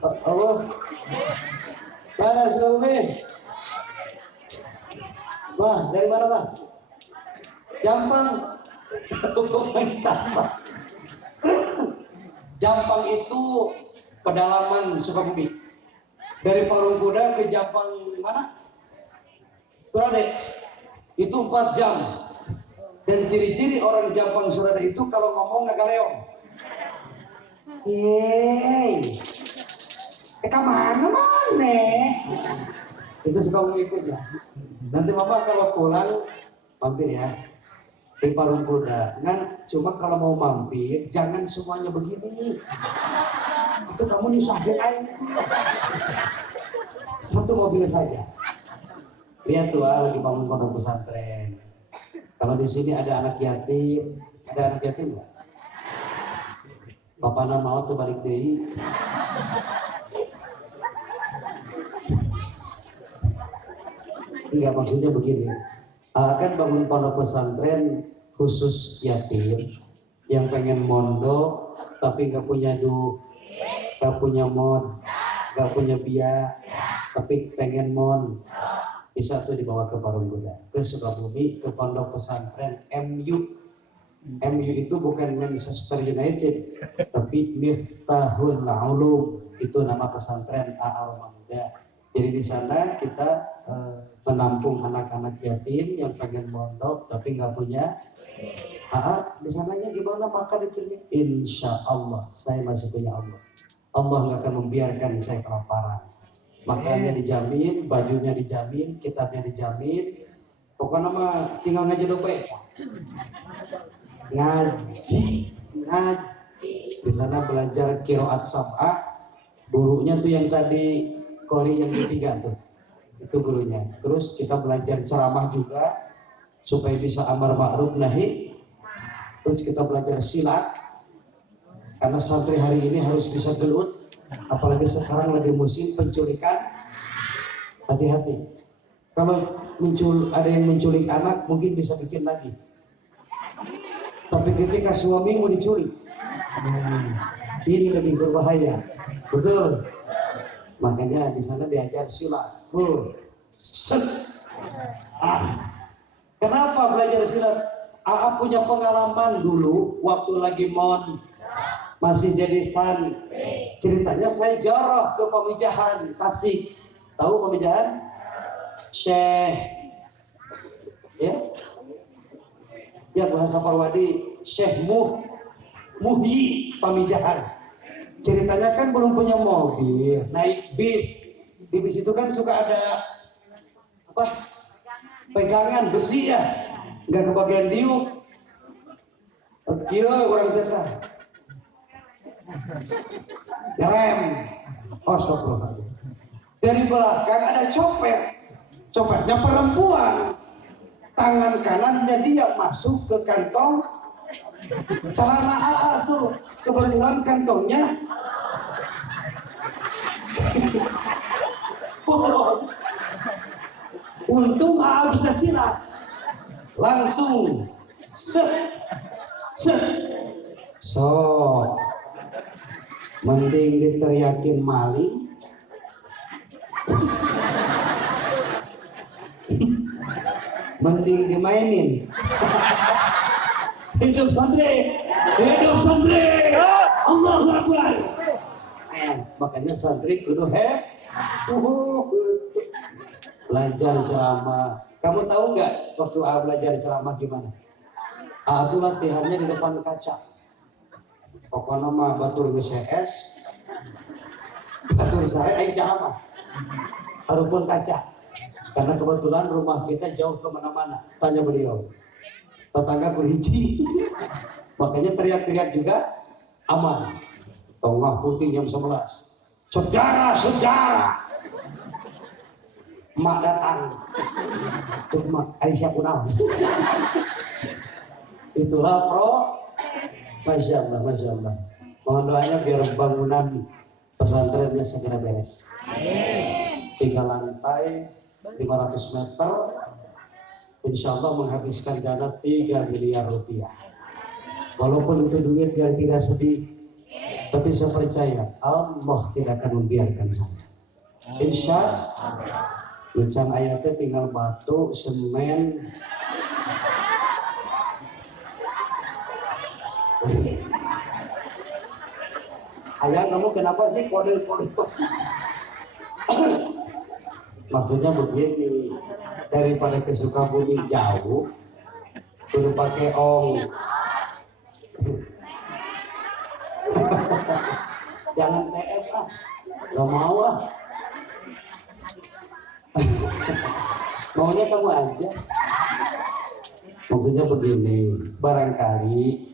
Allah. Mana Sukabumi? Wah, dari mana Bang? Jampang. Jampang itu pedalaman Sukabumi. Dari Parung Kuda ke Jampang mana? Surade. Itu 4 jam. Dan ciri-ciri orang Jampang Surade itu kalau ngomong agak leong. Yeay. Kemana mana? Itu Sukabumi ikutnya. Nanti Mama kalau pulang mampir ya. Di Parung Kuda. Kan cuma kalau mau mampir jangan semuanya begini. Itu kamu nisahin aja. Satu mobil saja. Lihat tuh lagi bangun pondok pesantren. Kalau di sini ada anak yatim nggak? Bapaknya mau tuh balik deh. Enggak, maksudnya begini. Kan bangun pondok pesantren khusus yatim yang pengen mondok tapi nggak punya duit, nggak punya mod, nggak punya biaya, tapi pengen mon, bisa tuh dibawa ke Parung Kuda, ke Sukabumi, ke pondok pesantren MU. MU itu bukan Manchester United, tapi Miftahul Ulum, itu nama pesantren Al-Maida. Jadi di sana kita menampung anak-anak yatim yang pengen mondok tapi nggak punya. Di sananya gimana makan itu? Insya Allah saya masih punya Allah. Allah nggak akan membiarkan saya kelaparan. Makannya dijamin, bajunya dijamin, kitabnya dijamin. Pokoknya mah tinggal ngaji dope. Ngaji. Di sana belajar qiraat sab'ah. Gurunya tuh yang tadi Kori yang ketiga tuh. Itu gurunya. Terus kita belajar ceramah juga supaya bisa amar ma'ruf nahi. Terus kita belajar silat karena santri hari ini harus bisa gelut, apalagi sekarang lagi musim penculikan. Hati-hati, kalau ada yang menculik anak mungkin bisa bikin lagi, tapi ketika suami mau diculik, ini lebih berbahaya. Betul, makanya di sana diajar silat. Kenapa belajar silat? AA punya pengalaman dulu waktu lagi masih jadi santri. Ceritanya saya joroh ke Pamijahan Tasik. Tahu Pamijahan? Syekh ya bahasa Parwadi, Syekh Muhyi Pamijahan. Ceritanya kan belum punya mobil, naik bis. Di bis itu kan suka ada pegangan besi ya, nggak kebagian diuk. Kira orang cerita Ngerem. Astagfirullahaladzim. Dari belakang ada copet. Copetnya perempuan. Tangan kanannya dia masuk ke kantong celana AA tuh. Kebetulan kantongnya untung AA bisa silat. Langsung set set. So mending diteriakin maling mending dimainin. Hidup santri, hidup santri, Allahu Akbar. Makanya santri kudu belajar ceramah. Kamu tahu nggak waktu belajar ceramah gimana? Aku latihannya di depan kaca. Pokoknya mah batur BCS, batur saya ceramah. Harupun kaca. Karena kebetulan rumah kita jauh kemana-mana. Tanya beliau. Tetangga kurhiji. Makanya teriak-teriak juga aman. Tengah putih jam 11. Saudara-saudara. Mak datang. Tuh mak, Aisyah Punah. Itulah pro. Masya Allah, Masya Allah. Mohon doanya biar bangunan pesantrennya segera beres. 3 lantai, 500 meter, insya Allah menghabiskan dana 3 miliar rupiah. Walaupun itu duit yang tidak sedih, tapi saya percaya Allah tidak akan membiarkan saya. Insya Allah. Ucap ayatnya tinggal batu, semen, ayah kamu kenapa sih kode-kode? Maksudnya begini, daripada ke Sukabumi jauh, udah pakai ong. Jangan TF ah, gak mau ah. Maunya kamu aja. Maksudnya begini, barangkali